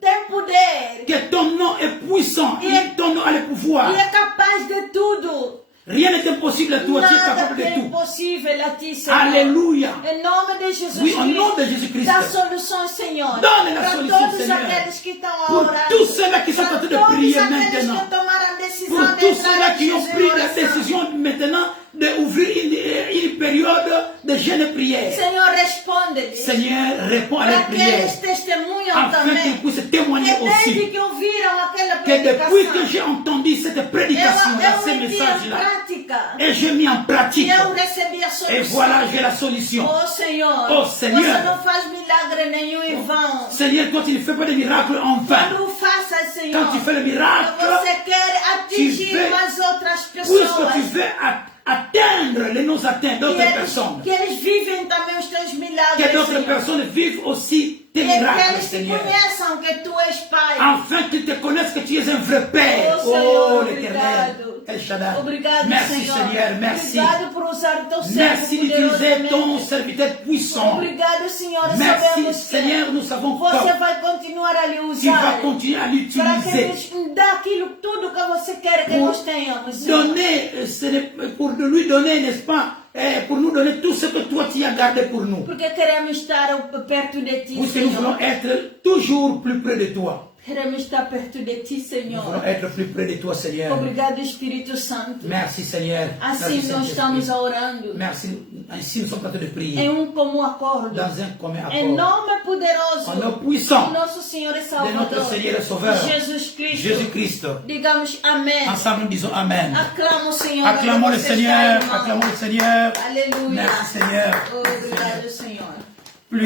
tem poder que ton nom est puissant, et ton nom a le pouvoir. e é capaz de tudo. Rien n'est impossible à toi, tu es Nada capable que é de tout. impossível a Ti, Senhor. Alléluia. Em nome de Jesus Oui, Cristo. au nom de Jésus-Christ. Dá soluções, Senhor. Donne la para solution, todos Seigneur. aqueles que estão a Pour orar. tous ceux-là qui sont en Para train de todos prier aqueles maintenant. que tomaram a decisão Pour de tous entrar ceux-là em qui ont Jesus em pris la oração. décision maintenant d'ouvrir une période de jeûne et prière. Senhor, responde-lhes. Seigneur, réponds à Para leurs que prières, eles testemunham afin também. qu'ils puissent témoigner Que desde aussi que ouviram aquela que depuis que predicação, j'ai entendu cette prédication-là, eu ces meti em messages-là, prática. et j'ai mis en pratique, E eu recebi a et solução. voilà, j'ai la solution. Oh, Senhor, Oh, Senhor. você não faz milagre nenhum em vão. Seigneur, quand tu ne fais pas de miracles en vain, Quando faças, Senhor, quand tu fais le miracle, você quer atingir veux- mais outras puisque pessoas. tu veux atteindre les non atteints d'autres personnes, Que eles vivem também os teus milagres, que d'autres Senhor. personnes vivent aussi tes Que miracles, eles te Seigneur. conheçam que tu és Pai. Afin qu'ils te connaissent que tu es un vrai Père. Oh, Senhor, l'Éternel. obrigado. El Shaddai. Obrigado, Merci, Senhor. Seigneur. Merci. Obrigado por usar o teu servo Merci d'utiliser ton poderosamente. serviteur puissant. Obrigado, Senhor. Merci, Sabemos Seigneur. Nous savons que você que vai continuar a lhe tu vas usar continuer à para que l'utiliser. nos dê aquilo tudo que você quer que Pour nós tenhamos, Senhor. donner, pour lui donner, n'est-ce pas, pour nous donner tout ce que toi tu as gardé pour nous. Porque queremos estar perto de ti, Puisque nous voulons Senhor. être toujours plus près de toi. Queremos estar perto de ti, Nous Senhor. voulons être plus près de toi, Seigneur. Obrigado, Espírito Santo. Merci, Seigneur. Assim Merci, nós estamos Saint-Esprit. orando. Merci. Ainsi nous sommes en train de prier. Em comum acordo. Dans un commun Em accord. nome poderoso En nom puissant de nosso Senhor e de Salvador, notre Seigneur et Sauveur, Jesus Cristo. Jésus-Christ. Digamos amém. Ensemble, nous disons Amen. Aclama o Senhor. Acclamons le onde você Seigneur. está, irmão. Acclamons le Seigneur. Aleluia. Merci, Seigneur. Obrigado, Senhor. Plus